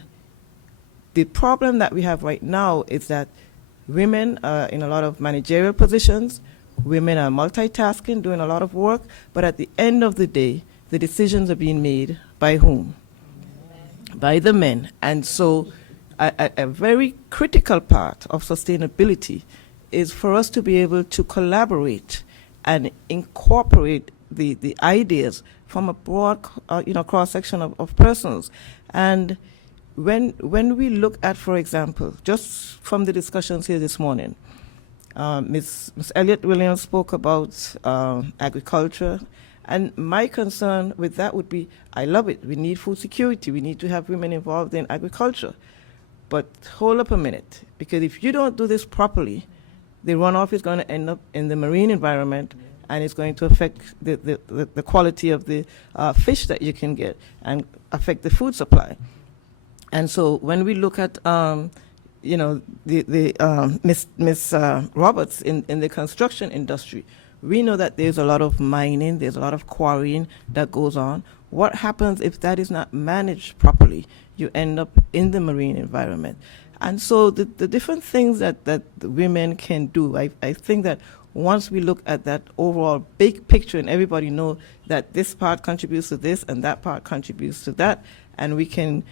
the problem that we have right now is that women are in a lot of managerial positions, women are multitasking, doing a lot of work, but at the end of the day, the decisions are being made by whom? By the men. And so a very critical part of sustainability is for us to be able to collaborate and incorporate the ideas from a broad cross-section of persons. And when we look at, for example, just from the discussions here this morning, Ms. Elliott Williams spoke about agriculture, and my concern with that would be, I love it, we need food security, we need to have women involved in agriculture, but hold up a minute, because if you don't do this properly, the runoff is going to end up in the marine environment, and it's going to affect the quality of the fish that you can get and affect the food supply. And so when we look at Miss Roberts in the construction industry, we know that there's a lot of mining, there's a lot of quarrying that goes on. What happens if that is not managed properly? You end up in the marine environment. And so the different things that the women can do, I think that once we look at that overall big picture and everybody know that this part contributes to this and that part contributes to that, and we can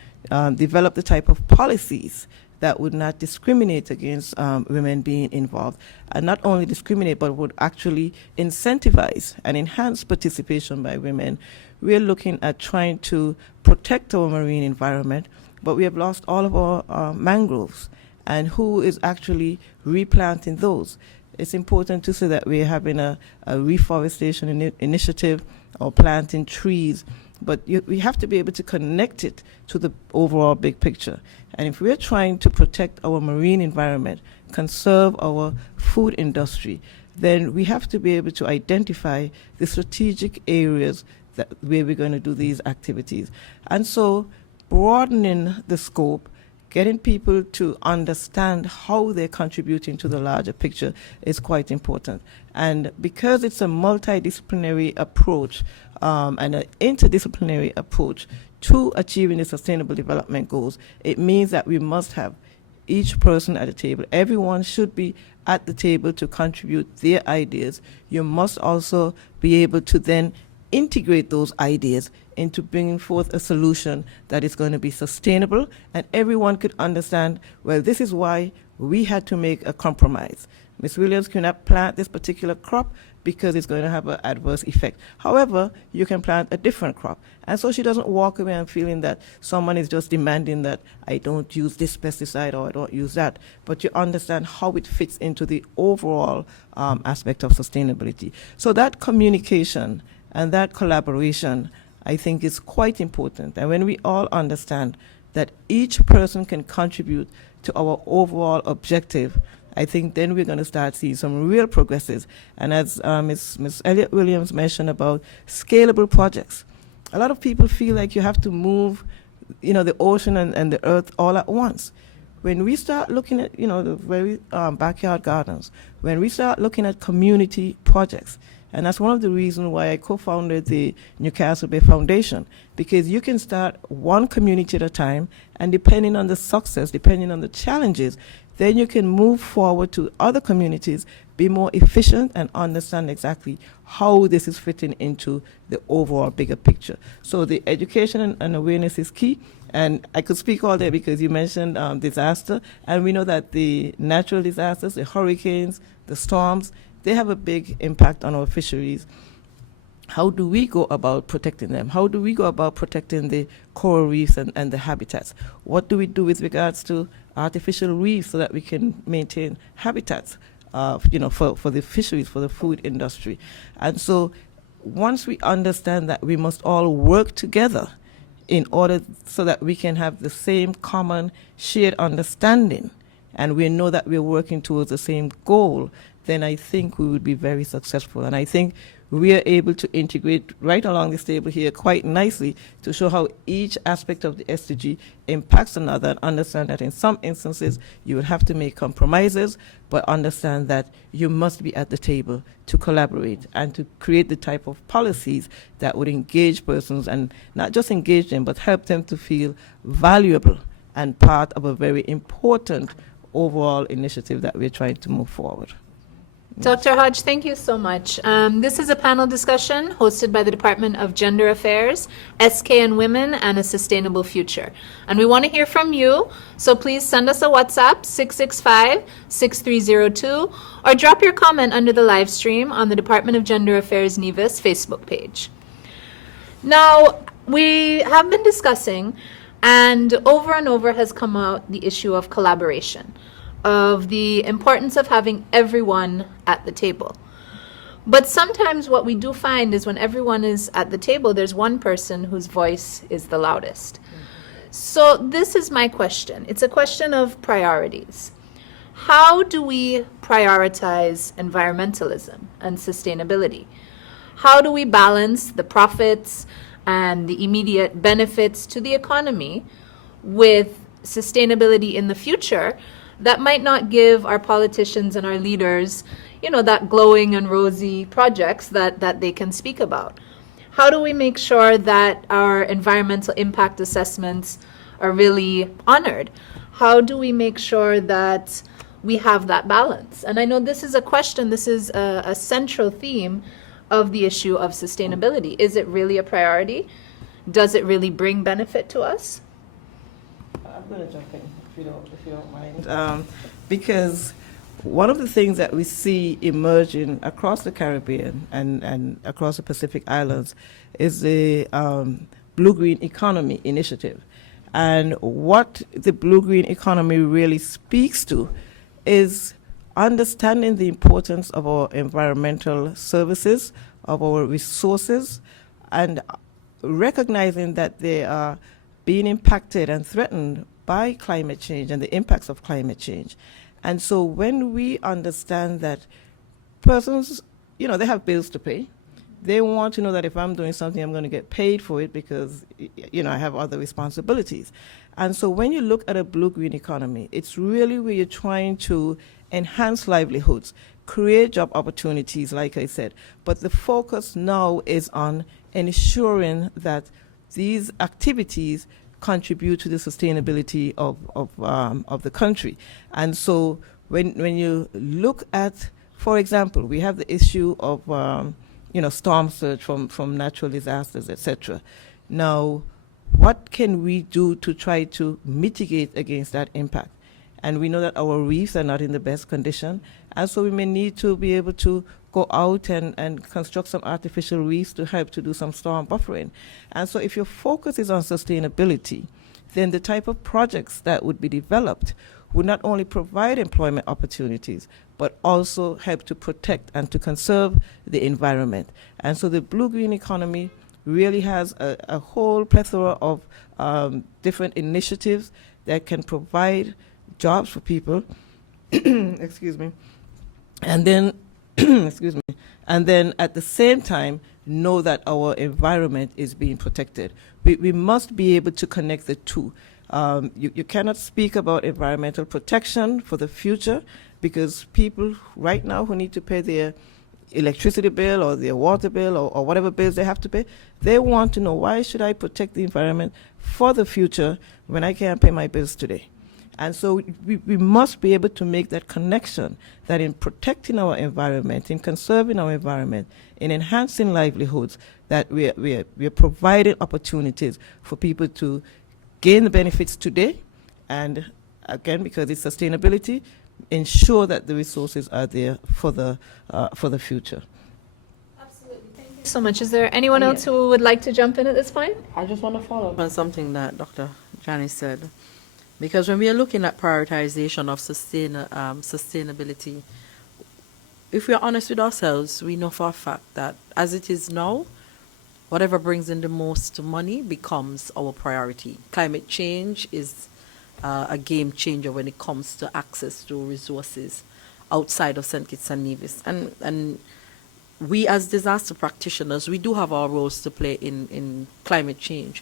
develop the type of policies that would not discriminate against women being involved, and not only discriminate, but would actually incentivize and enhance participation by women. We're looking at trying to protect our marine environment, but we have lost all of our mangroves, and who is actually replanting those? It's important to say that we're having a reforestation initiative or planting trees, but we have to be able to connect it to the overall big picture. And if we're trying to protect our marine environment, conserve our food industry, then we have to be able to identify the strategic areas where we're going to do these activities. And so broadening the scope, getting people to understand how they're contributing to the larger picture is quite important. And because it's a multidisciplinary approach, and an interdisciplinary approach to achieving the Sustainable Development Goals, it means that we must have each person at the table. Everyone should be at the table to contribute their ideas. You must also be able to then integrate those ideas into bringing forth a solution that is going to be sustainable, and everyone could understand, well, this is why we had to make a compromise. Ms. Williams cannot plant this particular crop because it's going to have an adverse effect. However, you can plant a different crop. And so she doesn't walk away and feeling that someone is just demanding that I don't use this pesticide or I don't use that. But you understand how it fits into the overall aspect of sustainability. So that communication and that collaboration, I think, is quite important. And when we all understand that each person can contribute to our overall objective, I think then we're going to start seeing some real progresses. And as Ms. Elliott Williams mentioned about scalable projects, a lot of people feel like you have to move, the ocean and the earth all at once. When we start looking at, the very backyard gardens, when we start looking at community projects, and that's one of the reasons why I co-founded the Newcastle Bay Foundation, because you can start one community at a time, and depending on the success, depending on the challenges, then you can move forward to other communities, be more efficient, and understand exactly how this is fitting into the overall bigger picture. So the education and awareness is key. And I could speak all day because you mentioned disaster, and we know that the natural disasters, the hurricanes, the storms, they have a big impact on our fisheries. How do we go about protecting them? How do we go about protecting the coral reefs and the habitats? What do we do with regards to artificial reefs so that we can maintain habitats, for the fisheries, for the food industry? And so once we understand that we must all work together in order so that we can have the same common shared understanding, and we know that we're working towards the same goal, then I think we would be very successful. And I think we are able to integrate right along this table here quite nicely to show how each aspect of the SDG impacts another, and understand that in some instances you would have to make compromises, but understand that you must be at the table to collaborate and to create the type of policies that would engage persons, and not just engage them, but help them to feel valuable and part of a very important overall initiative that we're trying to move forward. Dr. Hodge, thank you so much. This is a panel discussion hosted by the Department of Gender Affairs, SKN Women, and a Sustainable Future. And we want to hear from you, so please send us a WhatsApp, 665-6302, or drop your comment under the live stream on the Department of Gender Affairs Nevis Facebook page. Now, we have been discussing, and over has come out the issue of collaboration, of the importance of having everyone at the table. But sometimes what we do find is when everyone is at the table, there's one person whose voice is the loudest. So this is my question. It's a question of priorities. How do we prioritize environmentalism and sustainability? How do we balance the profits and the immediate benefits to the economy with sustainability in the future that might not give our politicians and our leaders, that glowing and rosy projects that they can speak about? How do we make sure that our environmental impact assessments are really honored? How do we make sure that we have that balance? And I know this is a question, this is a central theme of the issue of sustainability. Is it really a priority? Does it really bring benefit to us? I'm going to jump in, if you don't mind. Because one of the things that we see emerging across the Caribbean and across the Pacific Islands is the Blue-Green Economy Initiative. And what the Blue-Green Economy really speaks to is understanding the importance of our environmental services, of our resources, and recognizing that they are being impacted and threatened by climate change and the impacts of climate change. And so when we understand that persons, they have bills to pay, they want to know that if I'm doing something, I'm going to get paid for it because, I have other responsibilities. And so when you look at a blue-green economy, it's really where you're trying to enhance livelihoods, create job opportunities, like I said. But the focus now is on ensuring that these activities contribute to the sustainability of the country. And so when you look at, for example, we have the issue of storm surge from natural disasters, etc. Now, what can we do to try to mitigate against that impact? And we know that our reefs are not in the best condition, and so we may need to be able to go out and construct some artificial reefs to help to do some storm buffering. And so if your focus is on sustainability, then the type of projects that would be developed would not only provide employment opportunities, but also help to protect and to conserve the environment. And so the blue-green economy really has a whole plethora of different initiatives that can provide jobs for people, excuse me, and then, excuse me, and then at the same time know that our environment is being protected. We must be able to connect the two. You cannot speak about environmental protection for the future because people right now who need to pay their electricity bill or their water bill or whatever bills they have to pay, they want to know, why should I protect the environment for the future when I can't pay my bills today? And so we must be able to make that connection, that in protecting our environment, in conserving our environment, in enhancing livelihoods, that we are providing opportunities for people to gain the benefits today, and again, because it's sustainability, ensure that the resources are there for the future. Absolutely. Thank you so much. Is there anyone else who would like to jump in at this point? I just want to follow up on something that Dr. Janice said. Because when we are looking at prioritization of sustainability, if we are honest with ourselves, we know for a fact that as it is now, whatever brings in the most money becomes our priority. Climate change is a game changer when it comes to access to resources outside of Sinkhits and Nevis. And we as disaster practitioners, we do have our roles to play in climate change.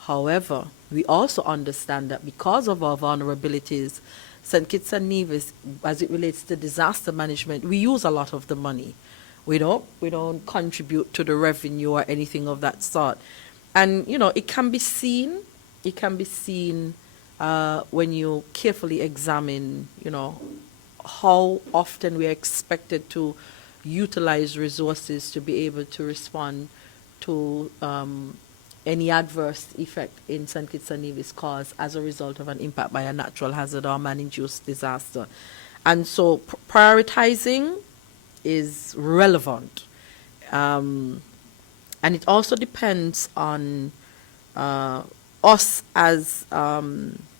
However, we also understand that because of our vulnerabilities, Sinkhits and Nevis, as it relates to disaster management, we use a lot of the money. We don't contribute to the revenue or anything of that sort. And, it can be seen when you carefully examine, how often we are expected to utilize resources to be able to respond to any adverse effect in Sinkhits and Nevis caused as a result of an impact by a natural hazard or man-induced disaster. And so prioritizing is relevant. And it also depends on us as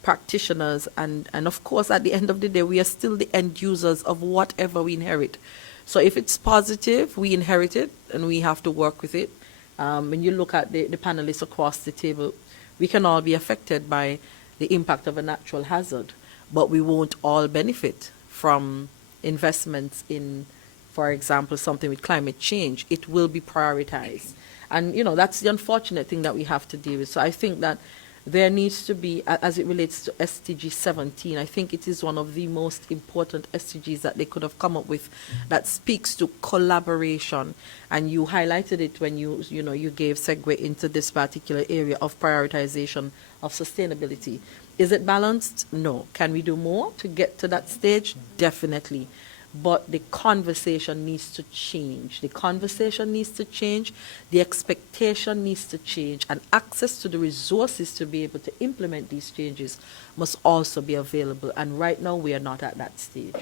practitioners, and of course at the end of the day we are still the end users of whatever we inherit. So if it's positive, we inherit it and we have to work with it. When you look at the panelists across the table, we can all be affected by the impact of a natural hazard, but we won't all benefit from investments in, for example, something with climate change. It will be prioritized. And, that's the unfortunate thing that we have to deal with. So I think that there needs to be, as it relates to SDG 17, I think it is one of the most important SDGs that they could have come up with that speaks to collaboration. And you highlighted it when you gave segue into this particular area of prioritization of sustainability. Is it balanced? No. Can we do more to get to that stage? Definitely. But the conversation needs to change. The conversation needs to change. The expectation needs to change. And access to the resources to be able to implement these changes must also be available. And right now, we are not at that stage.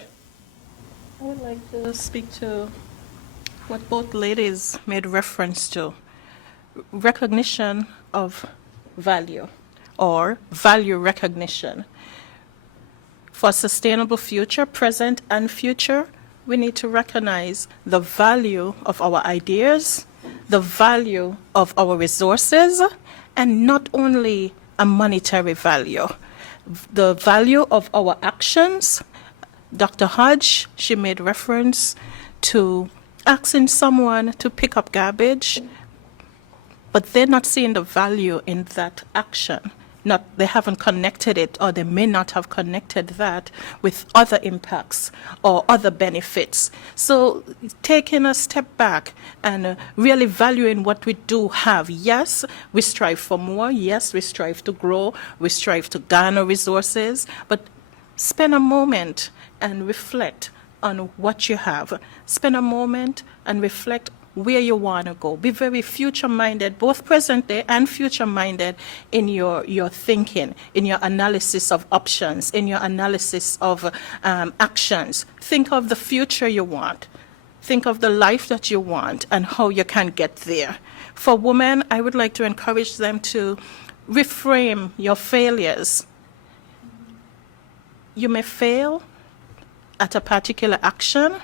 I would like to speak to what both ladies made reference to. Recognition of value, or value recognition. For sustainable future, present and future, we need to recognize the value of our ideas, the value of our resources, and not only a monetary value, the value of our actions. Dr. Hodge, she made reference to asking someone to pick up garbage, but they're not seeing the value in that action. they haven't connected it, or they may not have connected that with other impacts or other benefits. So taking a step back and really valuing what we do have. Yes, we strive for more. Yes, we strive to grow. We strive to garner resources. But spend a moment and reflect on what you have. Spend a moment and reflect where you want to go. Be very future-minded, both present day and future-minded in your thinking, in your analysis of options, in your analysis of actions. Think of the future you want. Think of the life that you want and how you can get there. For women, I would like to encourage them to reframe your failures. You may fail at a particular action.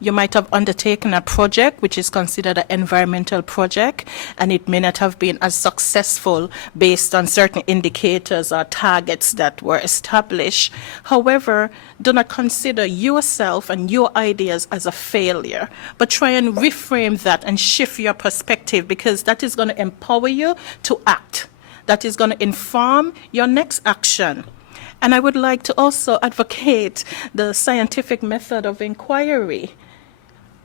You might have undertaken a project which is considered an environmental project, and it may not have been as successful based on certain indicators or targets that were established. However, do not consider yourself and your ideas as a failure, but try and reframe that and shift your perspective, because that is going to empower you to act. That is going to inform your next action. And I would like to also advocate the scientific method of inquiry.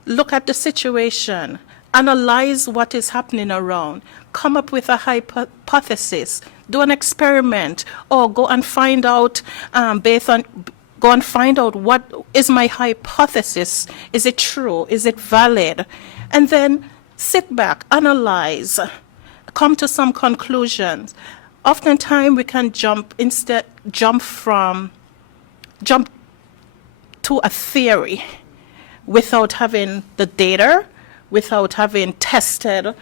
Look at the situation, analyze what is happening around, come up with a hypothesis, do an experiment, or go and find out what is my hypothesis. Is it true? Is it valid? And then sit back, analyze, come to some conclusions. Oftentimes we can jump to a theory without having the data, without having tested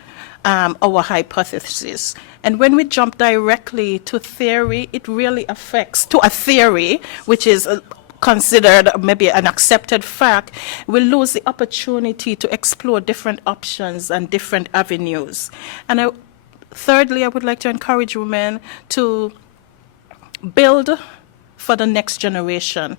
our hypothesis. And when we jump directly to theory, it really affects, to a theory, which is considered maybe an accepted fact, we lose the opportunity to explore different options and different avenues. And thirdly, I would like to encourage women to build for the next generation.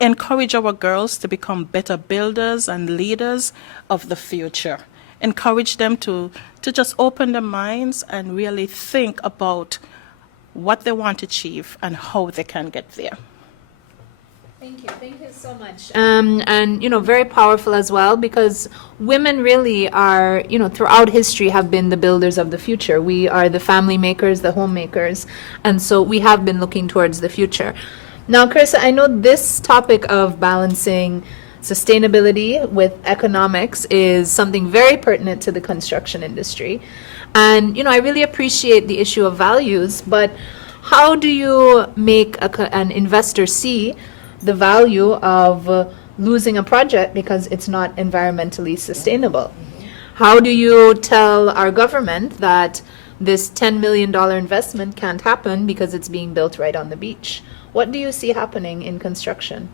Encourage our girls to become better builders and leaders of the future. Encourage them to just open their minds and really think about what they want to achieve and how they can get there. Thank you so much. And, very powerful as well, because women really are, throughout history have been the builders of the future. We are the family makers, the homemakers, and so we have been looking towards the future. Now, Clarissa, I know this topic of balancing sustainability with economics is something very pertinent to the construction industry. And, I really appreciate the issue of values, but how do you make an investor see the value of losing a project because it's not environmentally sustainable? How do you tell our government that this $10 million investment can't happen because it's being built right on the beach? What do you see happening in construction?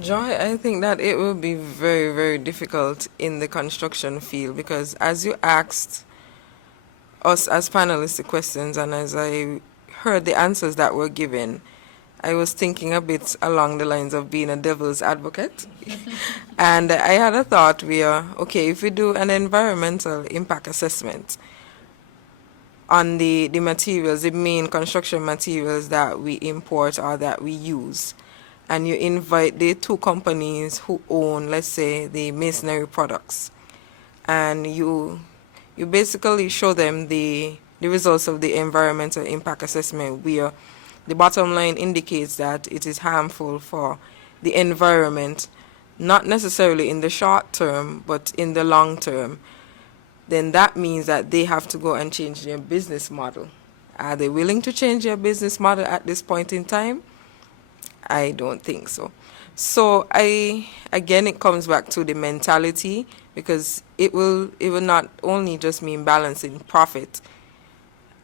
Joy, I think that it will be very, very difficult in the construction field, because as you asked us as panelists the questions and as I heard the answers that were given, I was thinking a bit along the lines of being a devil's advocate. And I had a thought where, okay, if we do an environmental impact assessment on the materials, the main construction materials that we import or that we use, and you invite the two companies who own, let's say, the masonry products, and you basically show them the results of the environmental impact assessment, where the bottom line indicates that it is harmful for the environment, not necessarily in the short term, but in the long term, then that means that they have to go and change their business model. Are they willing to change their business model at this point in time? I don't think so. So again, it comes back to the mentality, because it will not only just mean balancing profit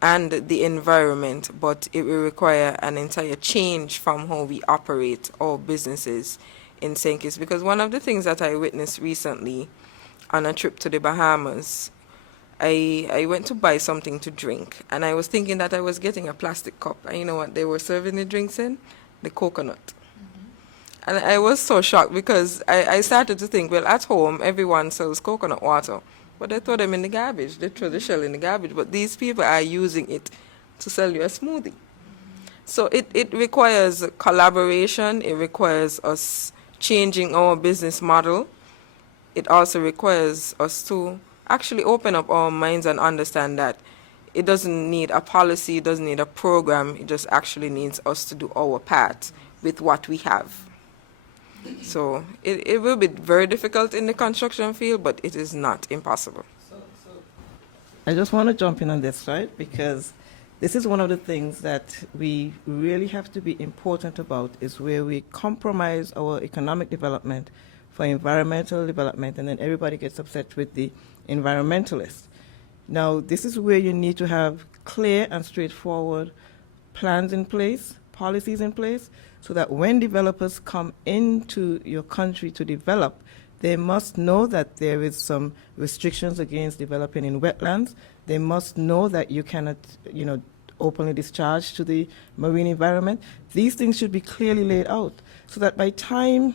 and the environment, but it will require an entire change from how we operate our businesses in Sinkhits. Because one of the things that I witnessed recently on a trip to the Bahamas, I went to buy something to drink, and I was thinking that I was getting a plastic cup, and you know what they were serving the drinks in? The coconut. Mm-hmm. And I was so shocked, because I started to think, well, at home everyone sells coconut water, but they throw them in the garbage. They throw the shell in the garbage. But these people are using it to sell you a smoothie. So it requires collaboration. It requires us changing our business model. It also requires us to actually open up our minds and understand that it doesn't need a policy, it doesn't need a program, it just actually needs us to do our part with what we have. So it will be very difficult in the construction field, but it is not impossible. I just want to jump in on this, right? Because this is one of the things that we really have to be important about, is where we compromise our economic development for environmental development, and then everybody gets upset with the environmentalists. Now, this is where you need to have clear and straightforward plans in place, policies in place, so that when developers come into your country to develop, they must know that there is some restrictions against developing in wetlands. They must know that you cannot, openly discharge to the marine environment. These things should be clearly laid out so that by time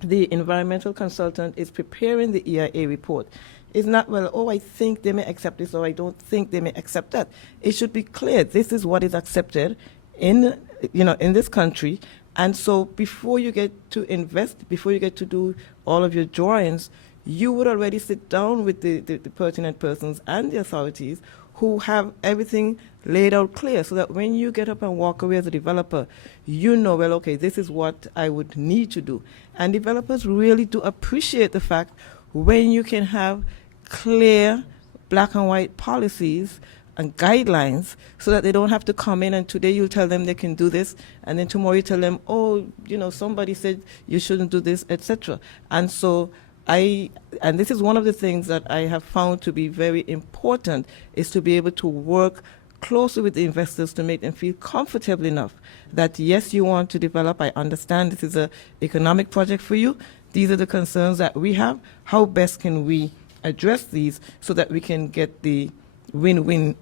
the environmental consultant is preparing the EIA report, it's not, well, oh, I think they may accept this, or I don't think they may accept that. It should be clear, this is what is accepted in this country. And so before you get to invest, before you get to do all of your drawings, you would already sit down with the pertinent persons and the authorities who have everything laid out clear, so that when you get up and walk away as a developer, you know, well, okay, this is what I would need to do. And developers really do appreciate the fact when you can have clear black and white policies and guidelines, so that they don't have to come in and today you tell them they can do this, and then tomorrow you tell them, oh, somebody said you shouldn't do this, etc. And so and this is one of the things that I have found to be very important, is to be able to work closely with the investors to make them feel comfortable enough that, yes, you want to develop. I understand this is an economic project for you. These are the concerns that we have. How best can we address these so that we can get the win-win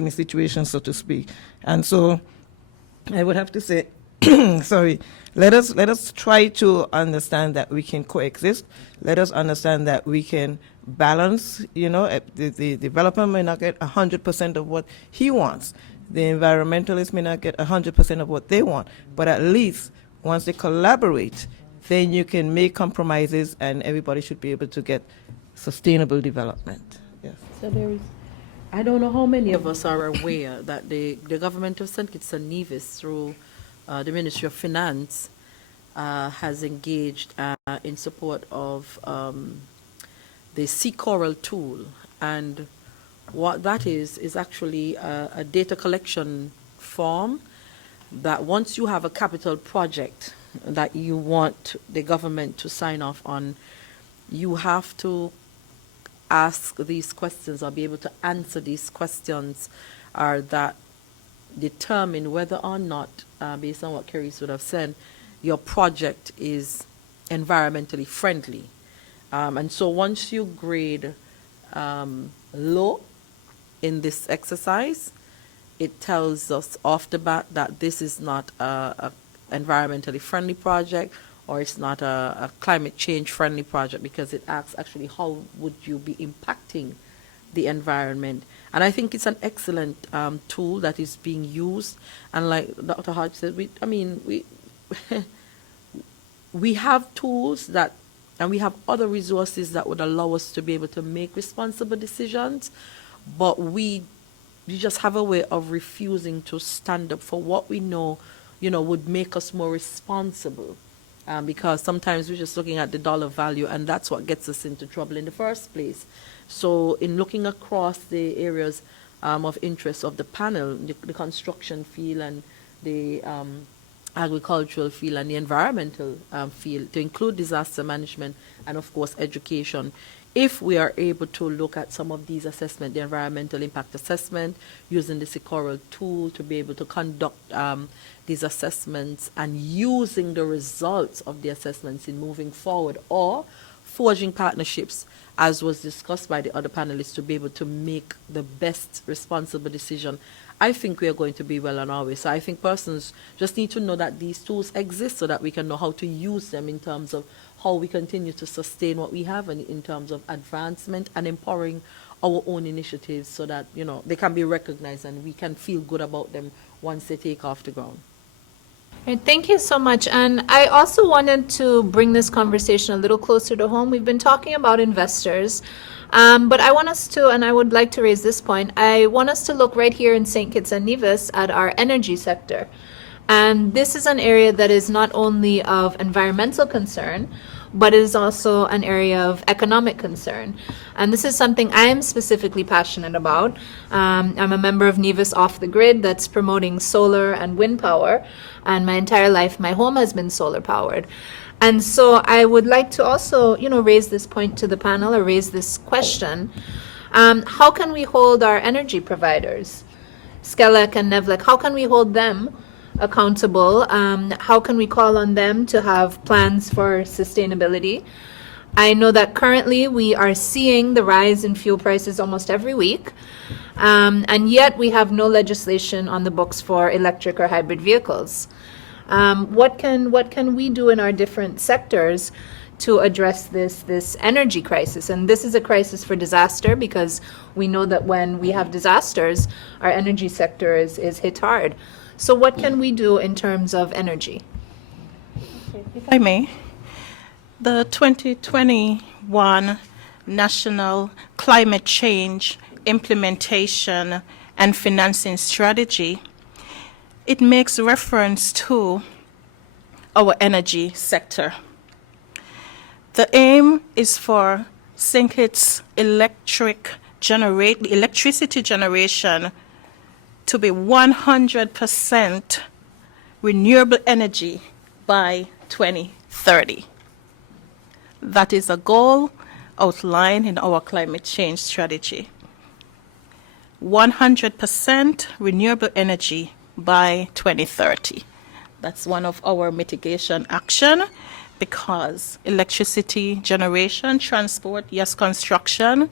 situation, so to speak? And so I would have to say, sorry, let us try to understand that we can coexist. Let us understand that we can balance. The developer may not get 100% of what he wants. The environmentalists may not get 100% of what they want. But at least once they collaborate, then you can make compromises, and everybody should be able to get sustainable development. Yes. So I don't know how many of us are aware that the government of Sinkhits and Nevis, through the Ministry of Finance, has engaged in support of the Sea Coral tool. And what that is actually a data collection form that once you have a capital project that you want the government to sign off on, you have to ask these questions or be able to answer these questions, are that determine whether or not, based on what Clarice would have said, your project is environmentally friendly. And so once you grade low in this exercise, it tells us off the bat that this is not a environmentally friendly project, or it's not a climate change friendly project, because it asks actually how would you be impacting the environment. And I think it's an excellent tool that is being used. And like Dr. Hodge said, we have tools that, and we have other resources that would allow us to be able to make responsible decisions, but we just have a way of refusing to stand up for what we know, would make us more responsible. Because sometimes we're just looking at the dollar value, and that's what gets us into trouble in the first place. So in looking across the areas of interest of the panel, the construction field and the agricultural field and the environmental field, to include disaster management and, of course, education, if we are able to look at some of these assessments, the environmental impact assessment, using the Sea Coral tool to be able to conduct these assessments, and using the results of the assessments in moving forward, or forging partnerships, as was discussed by the other panelists, to be able to make the best responsible decision, I think we are going to be well on our way. So I think persons just need to know that these tools exist so that we can know how to use them in terms of how we continue to sustain what we have, and in terms of advancement and empowering our own initiatives so that, they can be recognized and we can feel good about them once they take off the ground. Right, thank you so much. And I also wanted to bring this conversation a little closer to home. We've been talking about investors, but I want us to, and I would like to raise this point, I want us to look right here in St. Kitts and Nevis at our energy sector. And this is an area that is not only of environmental concern, but it is also an area of economic concern. And this is something I am specifically passionate about. I'm a member of Nevis Off the Grid that's promoting solar and wind power. And my entire life, my home has been solar powered. And so I would like to also, raise this point to the panel or raise this question. How can we hold our energy providers, Skelec and Nevlec, how can we hold them accountable? How can we call on them to have plans for sustainability? I know that currently we are seeing the rise in fuel prices almost every week, and yet we have no legislation on the books for electric or hybrid vehicles. What can we do in our different sectors to address this energy crisis? And this is a crisis for disaster, because we know that when we have disasters, our energy sector is hit hard. So what can we do in terms of energy? If I may, the 2021 National Climate Change Implementation and Financing Strategy, it makes reference to our energy sector. The aim is for Sinkhits electricity generation to be 100% renewable energy by 2030. That is a goal outlined in our climate change strategy. 100% renewable energy by 2030. That's one of our mitigation action, because electricity generation, transport, yes, construction,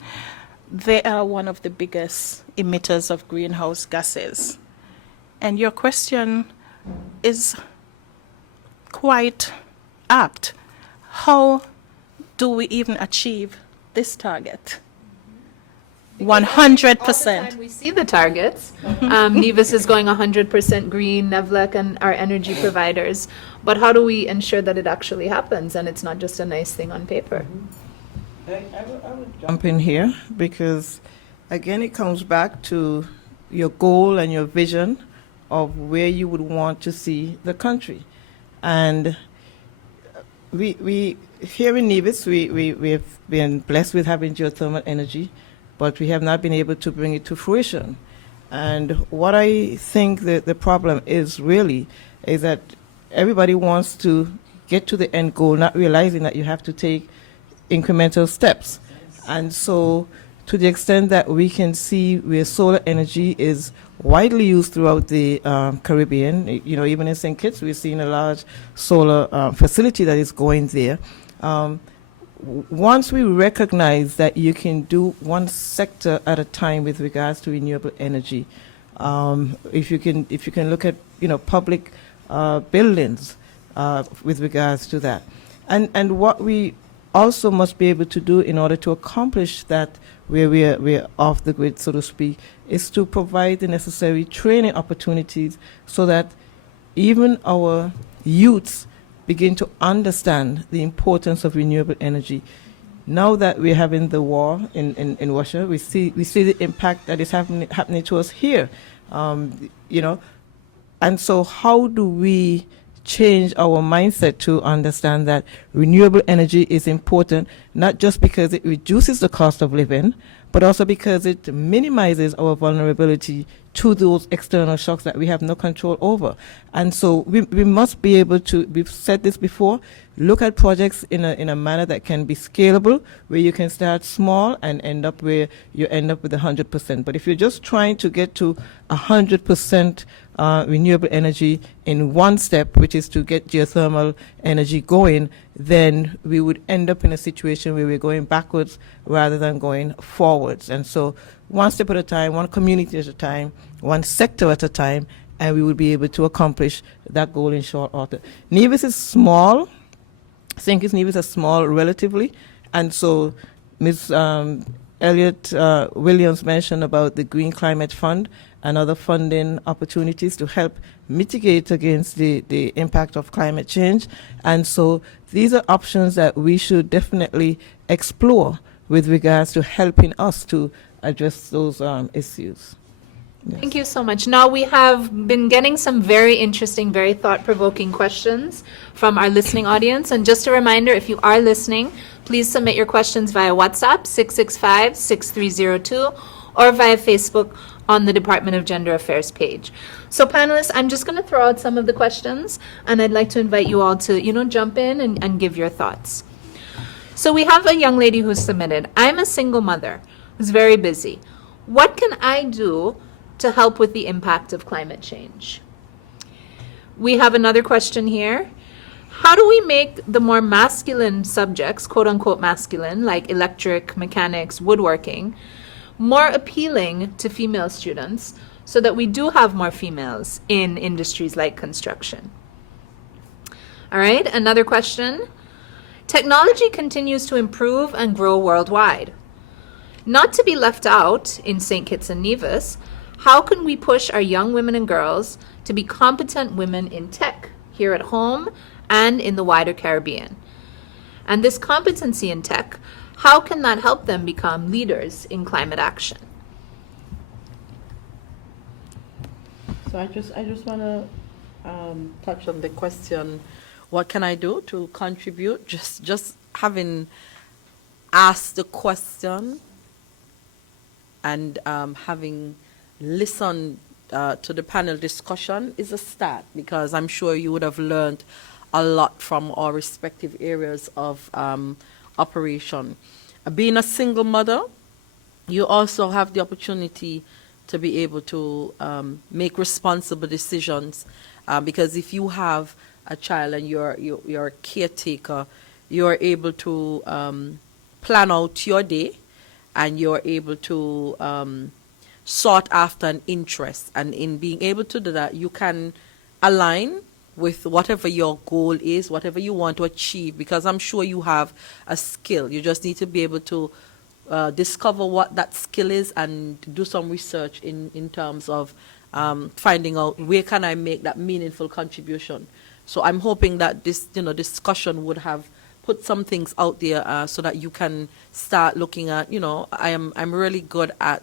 they are one of the biggest emitters of greenhouse gases. And your question is quite apt. How do we even achieve this target? 100%. All the time we see the targets. Nevis is going 100% green, Nevlec and our energy providers. But how do we ensure that it actually happens and it's not just a nice thing on paper? I would jump in here because, again, it comes back to your goal and your vision of where you would want to see the country. And we here in Nevis, we have been blessed with having geothermal energy, but we have not been able to bring it to fruition. And what I think the problem is really is that everybody wants to get to the end goal, not realizing that you have to take incremental steps. And so to the extent that we can see where solar energy is widely used throughout the Caribbean, even in St. Kitts, we've seen a large solar facility that is going there. Once we recognize that you can do one sector at a time with regards to renewable energy, if you can look at public buildings with regards to that, and what we also must be able to do in order to accomplish that, where we're off the grid, so to speak, is to provide the necessary training opportunities so that even our youths begin to understand the importance of renewable energy. Now that we're having the war in Russia, we see the impact that is happening to us here, and so how do we change our mindset to understand that renewable energy is important, not just because it reduces the cost of living, but also because it minimizes our vulnerability to those external shocks that we have no control over. And so we must be able to, we've said this before, look at projects in a manner that can be scalable, where you can start small and end up where you end up with 100%. But if you're just trying to get to 100% renewable energy in one step, which is to get geothermal energy going, then we would end up in a situation where we're going backwards rather than going forwards. And so one step at a time, one community at a time, one sector at a time, and we would be able to accomplish that goal in short order. Nevis is small. St. Kitts Nevis is small relatively, and so Ms. Elliot Williams mentioned about the Green Climate Fund and other funding opportunities to help mitigate against the impact of climate change. And so these are options that we should definitely explore with regards to helping us to address those issues. Yes. Thank you so much. Now, we have been getting some very interesting, very thought-provoking questions from our listening audience. And just a reminder, if you are listening, please submit your questions via WhatsApp 665-6302 or via Facebook on the Department of Gender Affairs page. So panelists, I'm just going to throw out some of the questions, and I'd like to invite you all to, jump in and give your thoughts. So we have a young lady who submitted, I'm a single mother who's very busy. What can I do to help with the impact of climate change? We have another question here. How do we make the more masculine subjects, quote unquote masculine, like electric, mechanics, woodworking, more appealing to female students so that we do have more females in industries like construction? All right, another question. Technology continues to improve and grow worldwide. Not to be left out in Sinkhits and Nevis, how can we push our young women and girls to be competent women in tech here at home and in the wider Caribbean? And this competency in tech, how can that help them become leaders in climate action? So I just want to touch on the question, what can I do to contribute? Just having asked the question and having listened to the panel discussion is a start, because I'm sure you would have learned a lot from our respective areas of operation. Being a single mother, you also have the opportunity to be able to make responsible decisions, because if you have a child and you're a caretaker, you're able to plan out your day, and you're able to sought after an interest. And in being able to do that, you can align with whatever your goal is, whatever you want to achieve, because I'm sure you have a skill. You just need to be able to discover what that skill is and do some research in terms of finding out where can I make that meaningful contribution. So I'm hoping that this discussion would have put some things out there so that you can start looking at, I'm really good at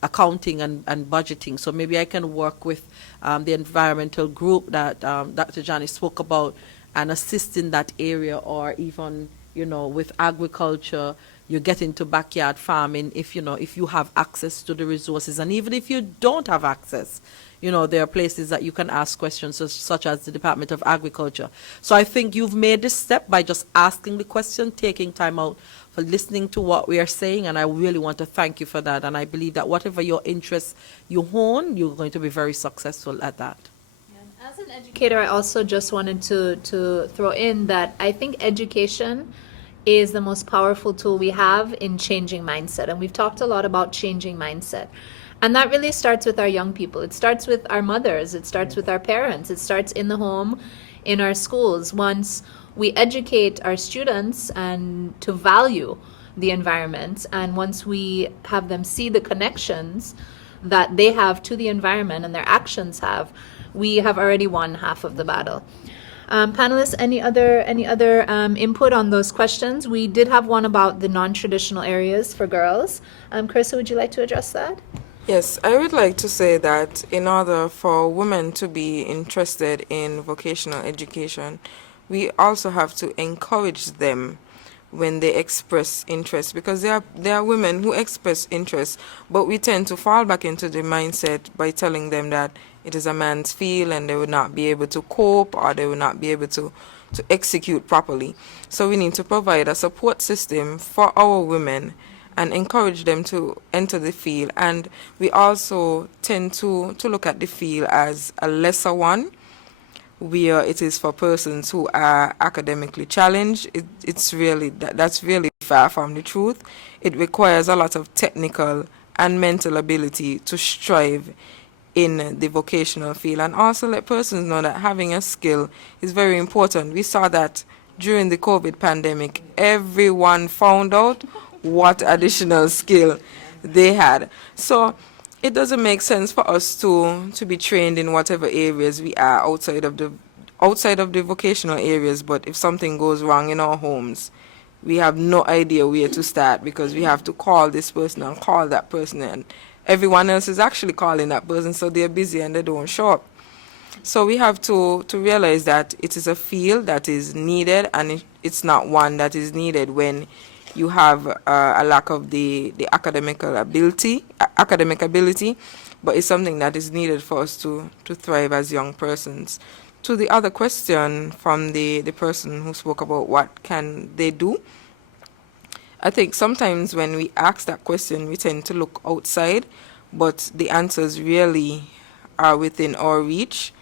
accounting and budgeting. So maybe I can work with the environmental group that Dr. Janice spoke about and assist in that area, or even, with agriculture, you get into backyard farming if you have access to the resources. And even if you don't have access, there are places that you can ask questions, such as the Department of Agriculture. So I think you've made this step by just asking the question, taking time out for listening to what we are saying, and I really want to thank you for that. And I believe that whatever your interests you hone, you're going to be very successful at that. And as an educator, I also just wanted to throw in that I think education is the most powerful tool we have in changing mindset. And we've talked a lot about changing mindset. And that really starts with our young people. It starts with our mothers. It starts with our parents. It starts in the home, in our schools. Once we educate our students and to value the environment, and once we have them see the connections that they have to the environment and their actions have, we have already won half of the battle. Panelists, any other input on those questions? We did have one about the non-traditional areas for girls. Carissa, would you like to address that? Yes, I would like to say that in order for women to be interested in vocational education, we also have to encourage them when they express interest, because there are women who express interest, but we tend to fall back into the mindset by telling them that it is a man's field and they would not be able to cope, or they would not be able to execute properly. So we need to provide a support system for our women and encourage them to enter the field. And we also tend to look at the field as a lesser one, where it is for persons who are academically challenged. That's really far from the truth. It requires a lot of technical and mental ability to strive in the vocational field, and also let persons know that having a skill is very important. We saw that during the COVID pandemic, everyone found out what additional skill they had. So it doesn't make sense for us to be trained in whatever areas we are outside of the vocational areas, but if something goes wrong in our homes, we have no idea where to start because we have to call this person and call that person, and everyone else is actually calling that person, so they're busy and they don't show up. So we have to realize that it is a field that is needed, and it's not one that is needed when you have a lack of the academic ability, but it's something that is needed for us to thrive as young persons. To the other question from the person who spoke about what can they do, I think sometimes when we ask that question, we tend to look outside, but the answers really are within our reach.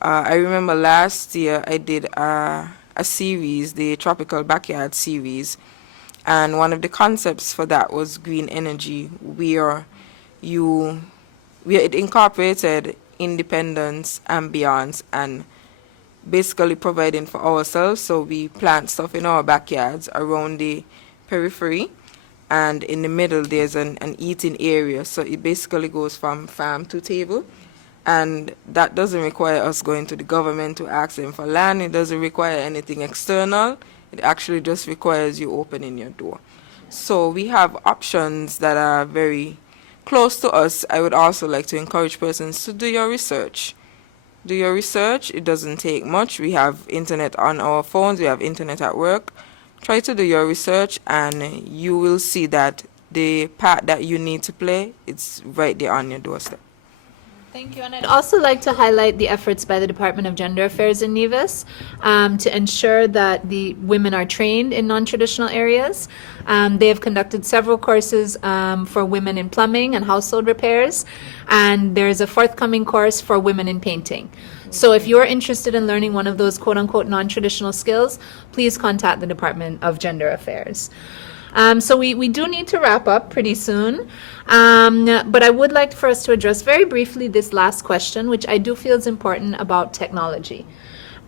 I remember last year I did a series, the Tropical Backyard series, and one of the concepts for that was green energy, where it incorporated independence, ambience, and basically providing for ourselves. So we plant stuff in our backyards around the periphery, and in the middle there's an eating area. So it basically goes from farm to table, and that doesn't require us going to the government to ask them for land. It doesn't require anything external. It actually just requires you opening your door. So we have options that are very close to us. I would also like to encourage persons to do your research. Do your research. It doesn't take much. We have internet on our phones. We have internet at work. Try to do your research, and you will see that the part that you need to play, it's right there on your doorstep. Thank you. And I'd also like to highlight the efforts by the Department of Gender Affairs in Nevis to ensure that the women are trained in non-traditional areas. They have conducted several courses for women in plumbing and household repairs, and there's a forthcoming course for women in painting. So if you're interested in learning one of those quote-unquote non-traditional skills, please contact the Department of Gender Affairs. So we do need to wrap up pretty soon, but I would like for us to address very briefly this last question, which I do feel is important, about technology,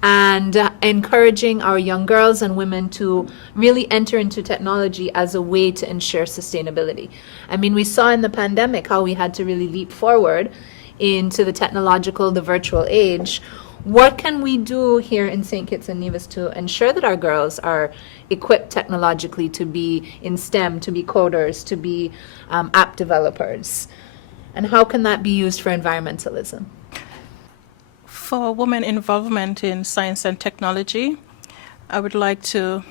and encouraging our young girls and women to really enter into technology as a way to ensure sustainability. I mean, we saw in the pandemic how we had to really leap forward into the virtual age. What can we do here in Sinkhits and Nevis to ensure that our girls are equipped technologically to be in STEM, to be coders, to be app developers? And how can that be used for environmentalism? For women involvement in science and technology, I would like to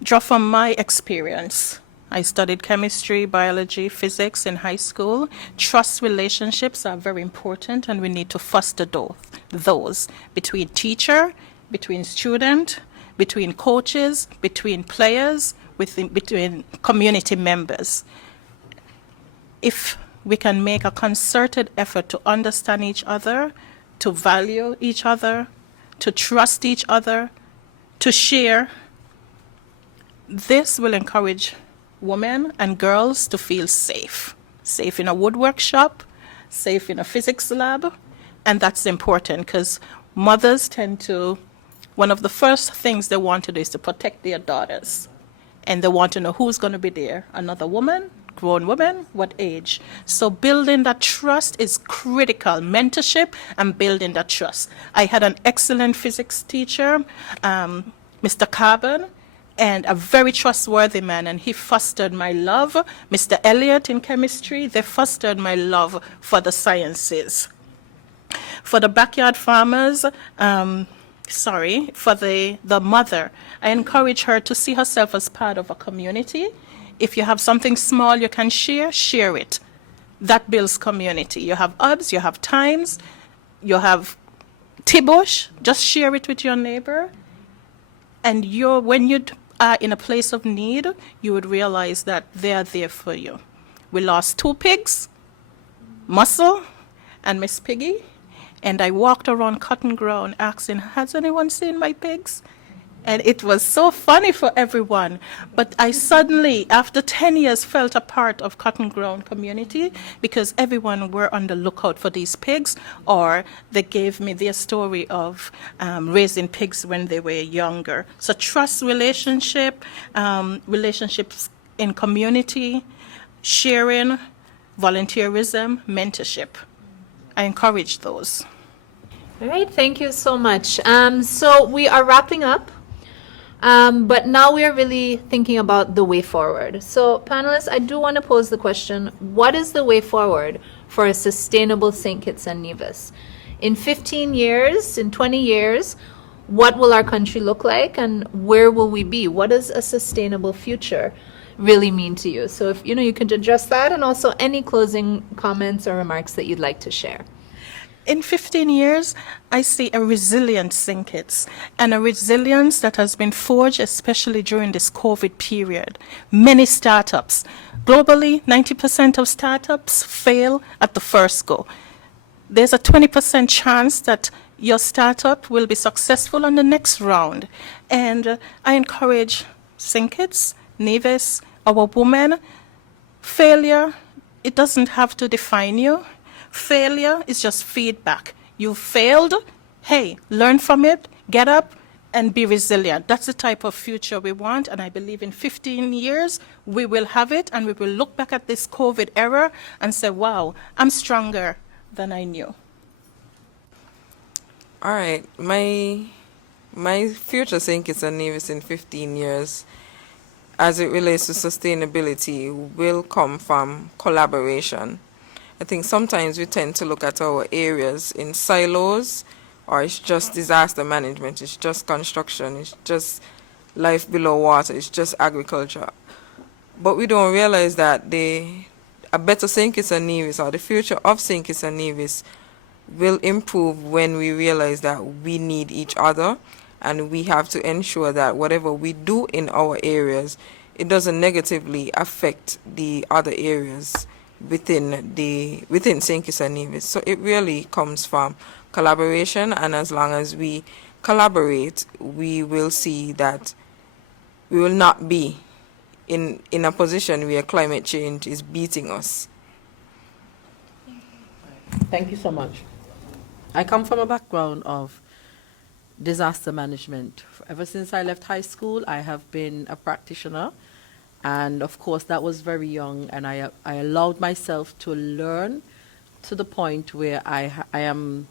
draw from my experience. I studied chemistry, biology, physics in high school. Trust relationships are very important, and we need to foster those between teacher, between student, between coaches, between players, between community members. If we can make a concerted effort to understand each other, to value each other, to trust each other, to share, this will encourage women and girls to feel safe. Safe in a woodwork shop, safe in a physics lab, and that's important because mothers one of the first things they want to do is to protect their daughters. And they want to know who's going to be there. Another woman, grown woman, what age. So building that trust is critical. Mentorship and building that trust. I had an excellent physics teacher, Mr. Carbon, and a very trustworthy man, and he fostered my love. Mr. Elliott in chemistry, they fostered my love for the sciences. For the backyard farmers, for the mother, I encourage her to see herself as part of a community. If you have something small you can share it. That builds community. You have UBS, you have Times, you have Tibush, just share it with your neighbor. And when you are in a place of need, you would realize that they are there for you. We lost 2 pigs, Muscle and Miss Piggy, and I walked around Cotton Ground asking, has anyone seen my pigs? And it was so funny for everyone. But I suddenly, after 10 years, felt a part of Cotton Ground community because everyone were on the lookout for these pigs, or they gave me their story of raising pigs when they were younger. So trust relationship, relationships in community, sharing, volunteerism, mentorship. I encourage those. All right, thank you so much. So we are wrapping up, but now we are really thinking about the way forward. So panelists, I do want to pose the question, what is the way forward for a sustainable Sinkhits and Nevis? In 15 years, in 20 years, what will our country look like and where will we be? What does a sustainable future really mean to you? So if you could address that, and also any closing comments or remarks that you'd like to share. In 15 years, I see a resilient Sinkhits and a resilience that has been forged, especially during this COVID period. Many startups, globally, 90% of startups fail at the first go. There's a 20% chance that your startup will be successful on the next round. And I encourage Sinkhits, Nevis, our women, failure, it doesn't have to define you. Failure is just feedback. You failed, hey, learn from it, get up, and be resilient. That's the type of future we want, and I believe in 15 years we will have it, and we will look back at this COVID era and say, wow, I'm stronger than I knew. All right, my future Sinkhits and Nevis in 15 years, as it relates to sustainability, will come from collaboration. I think sometimes we tend to look at our areas in silos, or it's just disaster management, it's just construction, it's just life below water, it's just agriculture. But we don't realize that a better Sinkhits and Nevis, or the future of Sinkhits and Nevis, will improve when we realize that we need each other, and we have to ensure that whatever we do in our areas, it doesn't negatively affect the other areas within Sinkhits and Nevis. So it really comes from collaboration, and as long as we collaborate, we will see that we will not be in a position where climate change is beating us. Thank you so much. I come from a background of disaster management. Ever since I left high school, I have been a practitioner. And of course, that was very young, and I allowed myself to learn to the point where I am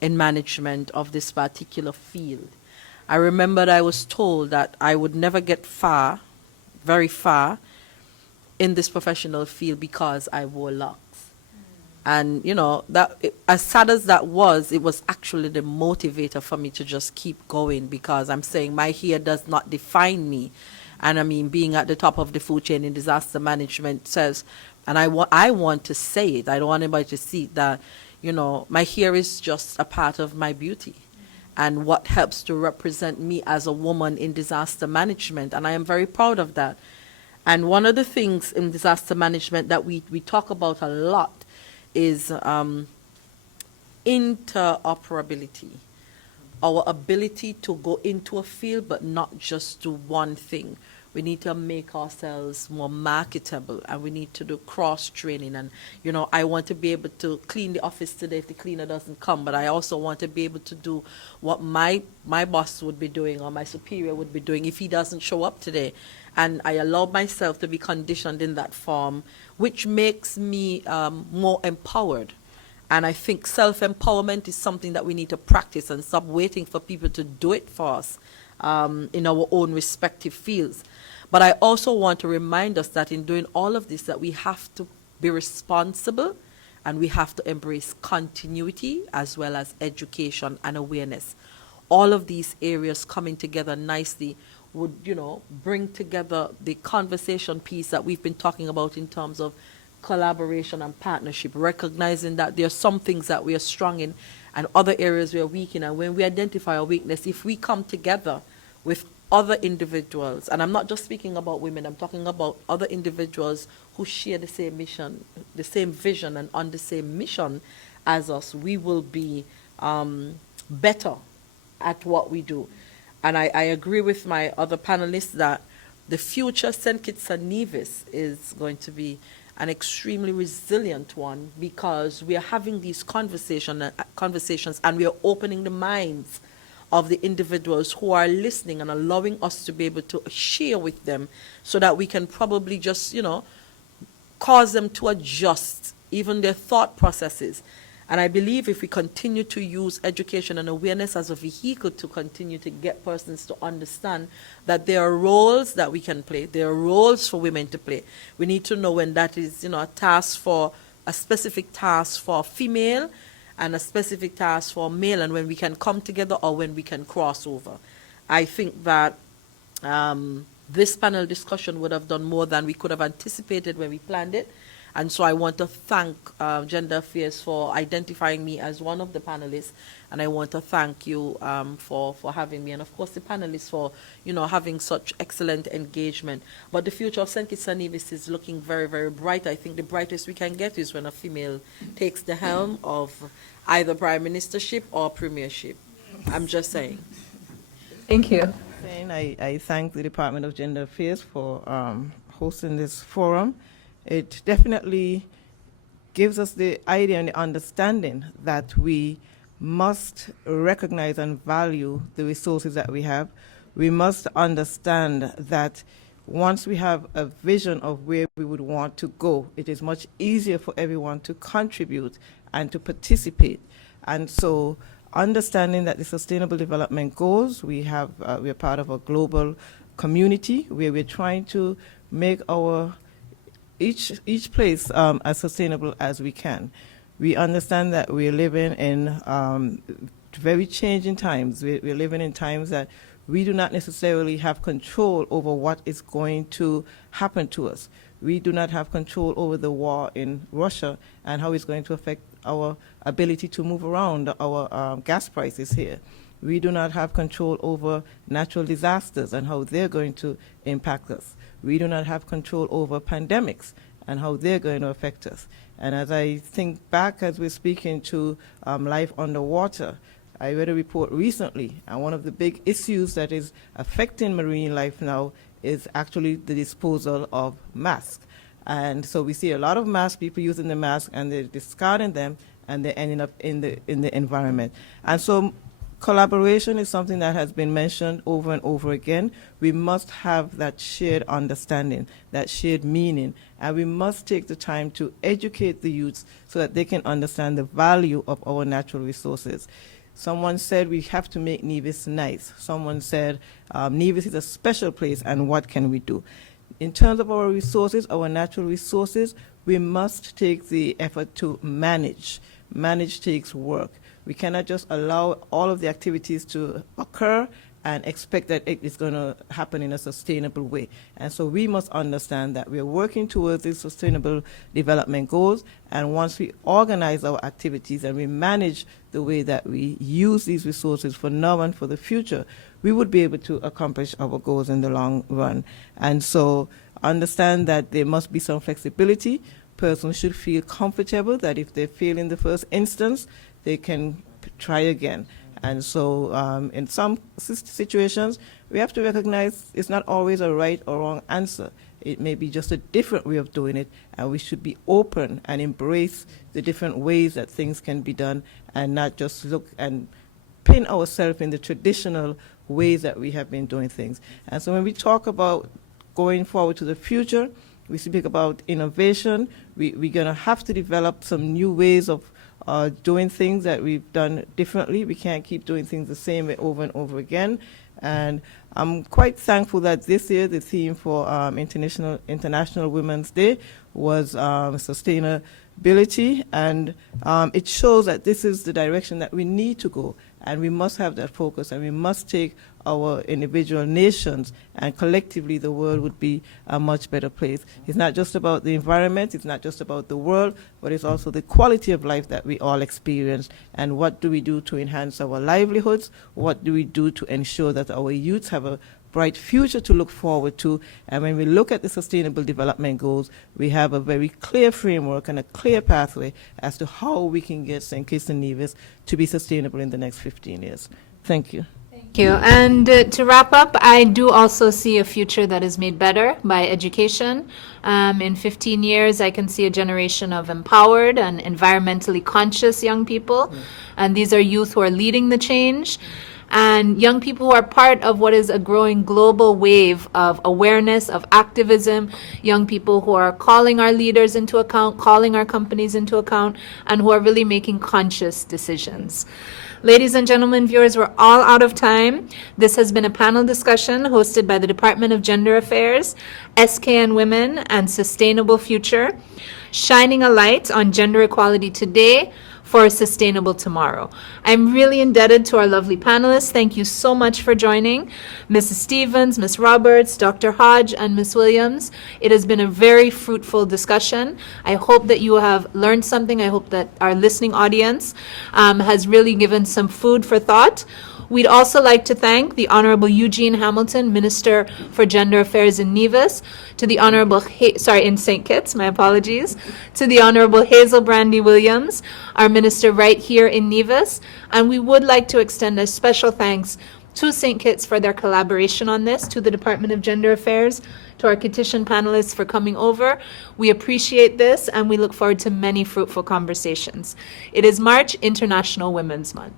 in management of this particular field. I remember I was told that I would never get far, very far, in this professional field because I wore locks. And, as sad as that was, it was actually the motivator for me to just keep going, because I'm saying my hair does not define me. And I mean, being at the top of the food chain in disaster management says, and I want to say it, I don't want anybody to see that, my hair is just a part of my beauty and what helps to represent me as a woman in disaster management. And I am very proud of that. And one of the things in disaster management that we talk about a lot is interoperability. Our ability to go into a field but not just do one thing. We need to make ourselves more marketable, and we need to do cross-training. And, I want to be able to clean the office today if the cleaner doesn't come, but I also want to be able to do what my boss would be doing or my superior would be doing if he doesn't show up today. And I allow myself to be conditioned in that form, which makes me more empowered. And I think self-empowerment is something that we need to practice and stop waiting for people to do it for us in our own respective fields. But I also want to remind us that in doing all of this, that we have to be responsible, and we have to embrace continuity as well as education and awareness. All of these areas coming together nicely would, bring together the conversation piece that we've been talking about in terms of collaboration and partnership, recognizing that there are some things that we are strong in and other areas we are weak in. And when we identify our weakness, if we come together with other individuals, and I'm not just speaking about women, I'm talking about other individuals who share the same mission, the same vision, and on the same mission as us, we will be better at what we do. And I agree with my other panelists that the future Sinkhits and Nevis is going to be an extremely resilient one, because we are having these conversations and we are opening the minds of the individuals who are listening and allowing us to be able to share with them, so that we can probably just, cause them to adjust even their thought processes. And I believe if we continue to use education and awareness as a vehicle to continue to get persons to understand that there are roles that we can play, there are roles for women to play. We need to know when that is, a specific task for female and a specific task for male, and when we can come together or when we can cross over. I think that this panel discussion would have done more than we could have anticipated when we planned it. And so I want to thank Gender Affairs for identifying me as one of the panelists, and I want to thank you for having me, and of course the panelists for having such excellent engagement. But the future of Sinkhits and Nevis is looking very, very bright. I think the brightest we can get is when a female takes the helm of either prime ministership or premiership. I'm just saying. Thank you. I thank the Department of Gender Affairs for hosting this forum. It definitely gives us the idea and the understanding that we must recognize and value the resources that we have. We must understand that once we have a vision of where we would want to go, it is much easier for everyone to contribute and to participate. And so understanding that the Sustainable Development Goals, we are part of a global community where we're trying to make our each place as sustainable as we can. We understand that we're living in very changing times. We're living in times that we do not necessarily have control over what is going to happen to us. We do not have control over the war in Russia and how it's going to affect our ability to move around, our gas prices here. We do not have control over natural disasters and how they're going to impact us. We do not have control over pandemics and how they're going to affect us. And as I think back as we're speaking to life underwater, I read a report recently, and one of the big issues that is affecting marine life now is actually the disposal of masks. And so we see a lot of masks, people using the mask, and they're discarding them, and they're ending up in the environment. And so collaboration is something that has been mentioned over and over again. We must have that shared understanding, that shared meaning, and we must take the time to educate the youths so that they can understand the value of our natural resources. Someone said we have to make Nevis nice. Someone said Nevis is a special place, and what can we do? In terms of our resources, our natural resources, we must take the effort to manage. Manage takes work. We cannot just allow all of the activities to occur and expect that it is going to happen in a sustainable way. And so we must understand that we're working towards these sustainable development goals, and once we organize our activities and we manage the way that we use these resources for now and for the future, we would be able to accomplish our goals in the long run. And so understand that there must be some flexibility. Persons should feel comfortable that if they fail in the first instance, they can try again. And so in some situations, we have to recognize it's not always a right or wrong answer. It may be just a different way of doing it, and we should be open and embrace the different ways that things can be done, and not just look and pin ourselves in the traditional ways that we have been doing things. And so when we talk about going forward to the future, we speak about innovation. We're going to have to develop some new ways of doing things that we've done differently. We can't keep doing things the same way over and over again. And I'm quite thankful that this year the theme for International Women's Day was sustainability, and it shows that this is the direction that we need to go, and we must have that focus, and we must take our individual nations, and collectively the world would be a much better place. It's not just about the environment, it's not just about the world, but it's also the quality of life that we all experience, and what do we do to enhance our livelihoods, what do we do to ensure that our youths have a bright future to look forward to. And when we look at the Sustainable Development Goals, we have a very clear framework and a clear pathway as to how we can get Sinkhits and Nevis to be sustainable in the next 15 years. Thank you. Thank Thank you. And to wrap up, I do also see a future that is made better by education. In 15 years, I can see a generation of empowered and environmentally conscious young people. And these are youth who are leading the change. And young people who are part of what is a growing global wave of awareness, of activism, young people who are calling our leaders into account, calling our companies into account, and who are really making conscious decisions. Ladies and gentlemen, viewers, we're all out of time. This has been a panel discussion hosted by the Department of Gender Affairs, SKN Women, and Sustainable Future, shining a light on gender equality today for a sustainable tomorrow. I'm really indebted to our lovely panelists. Thank you so much for joining. Mrs. Stevens, Ms. Roberts, Dr. Hodge, and Ms. Williams. It has been a very fruitful discussion. I hope that you have learned something. I hope that our listening audience has really given some food for thought. We'd also like to thank the Honorable Eugene Hamilton, Minister for Gender Affairs in Nevis, to the Honorable, in Sinkhits, my apologies, to the Honorable Hazel Brandy Williams, our Minister right here in Nevis, and we would like to extend a special thanks to Sinkhits for their collaboration on this, to the Department of Gender Affairs, to our petition panelists for coming over. We appreciate this, and we look forward to many fruitful conversations. It is March, International Women's Month.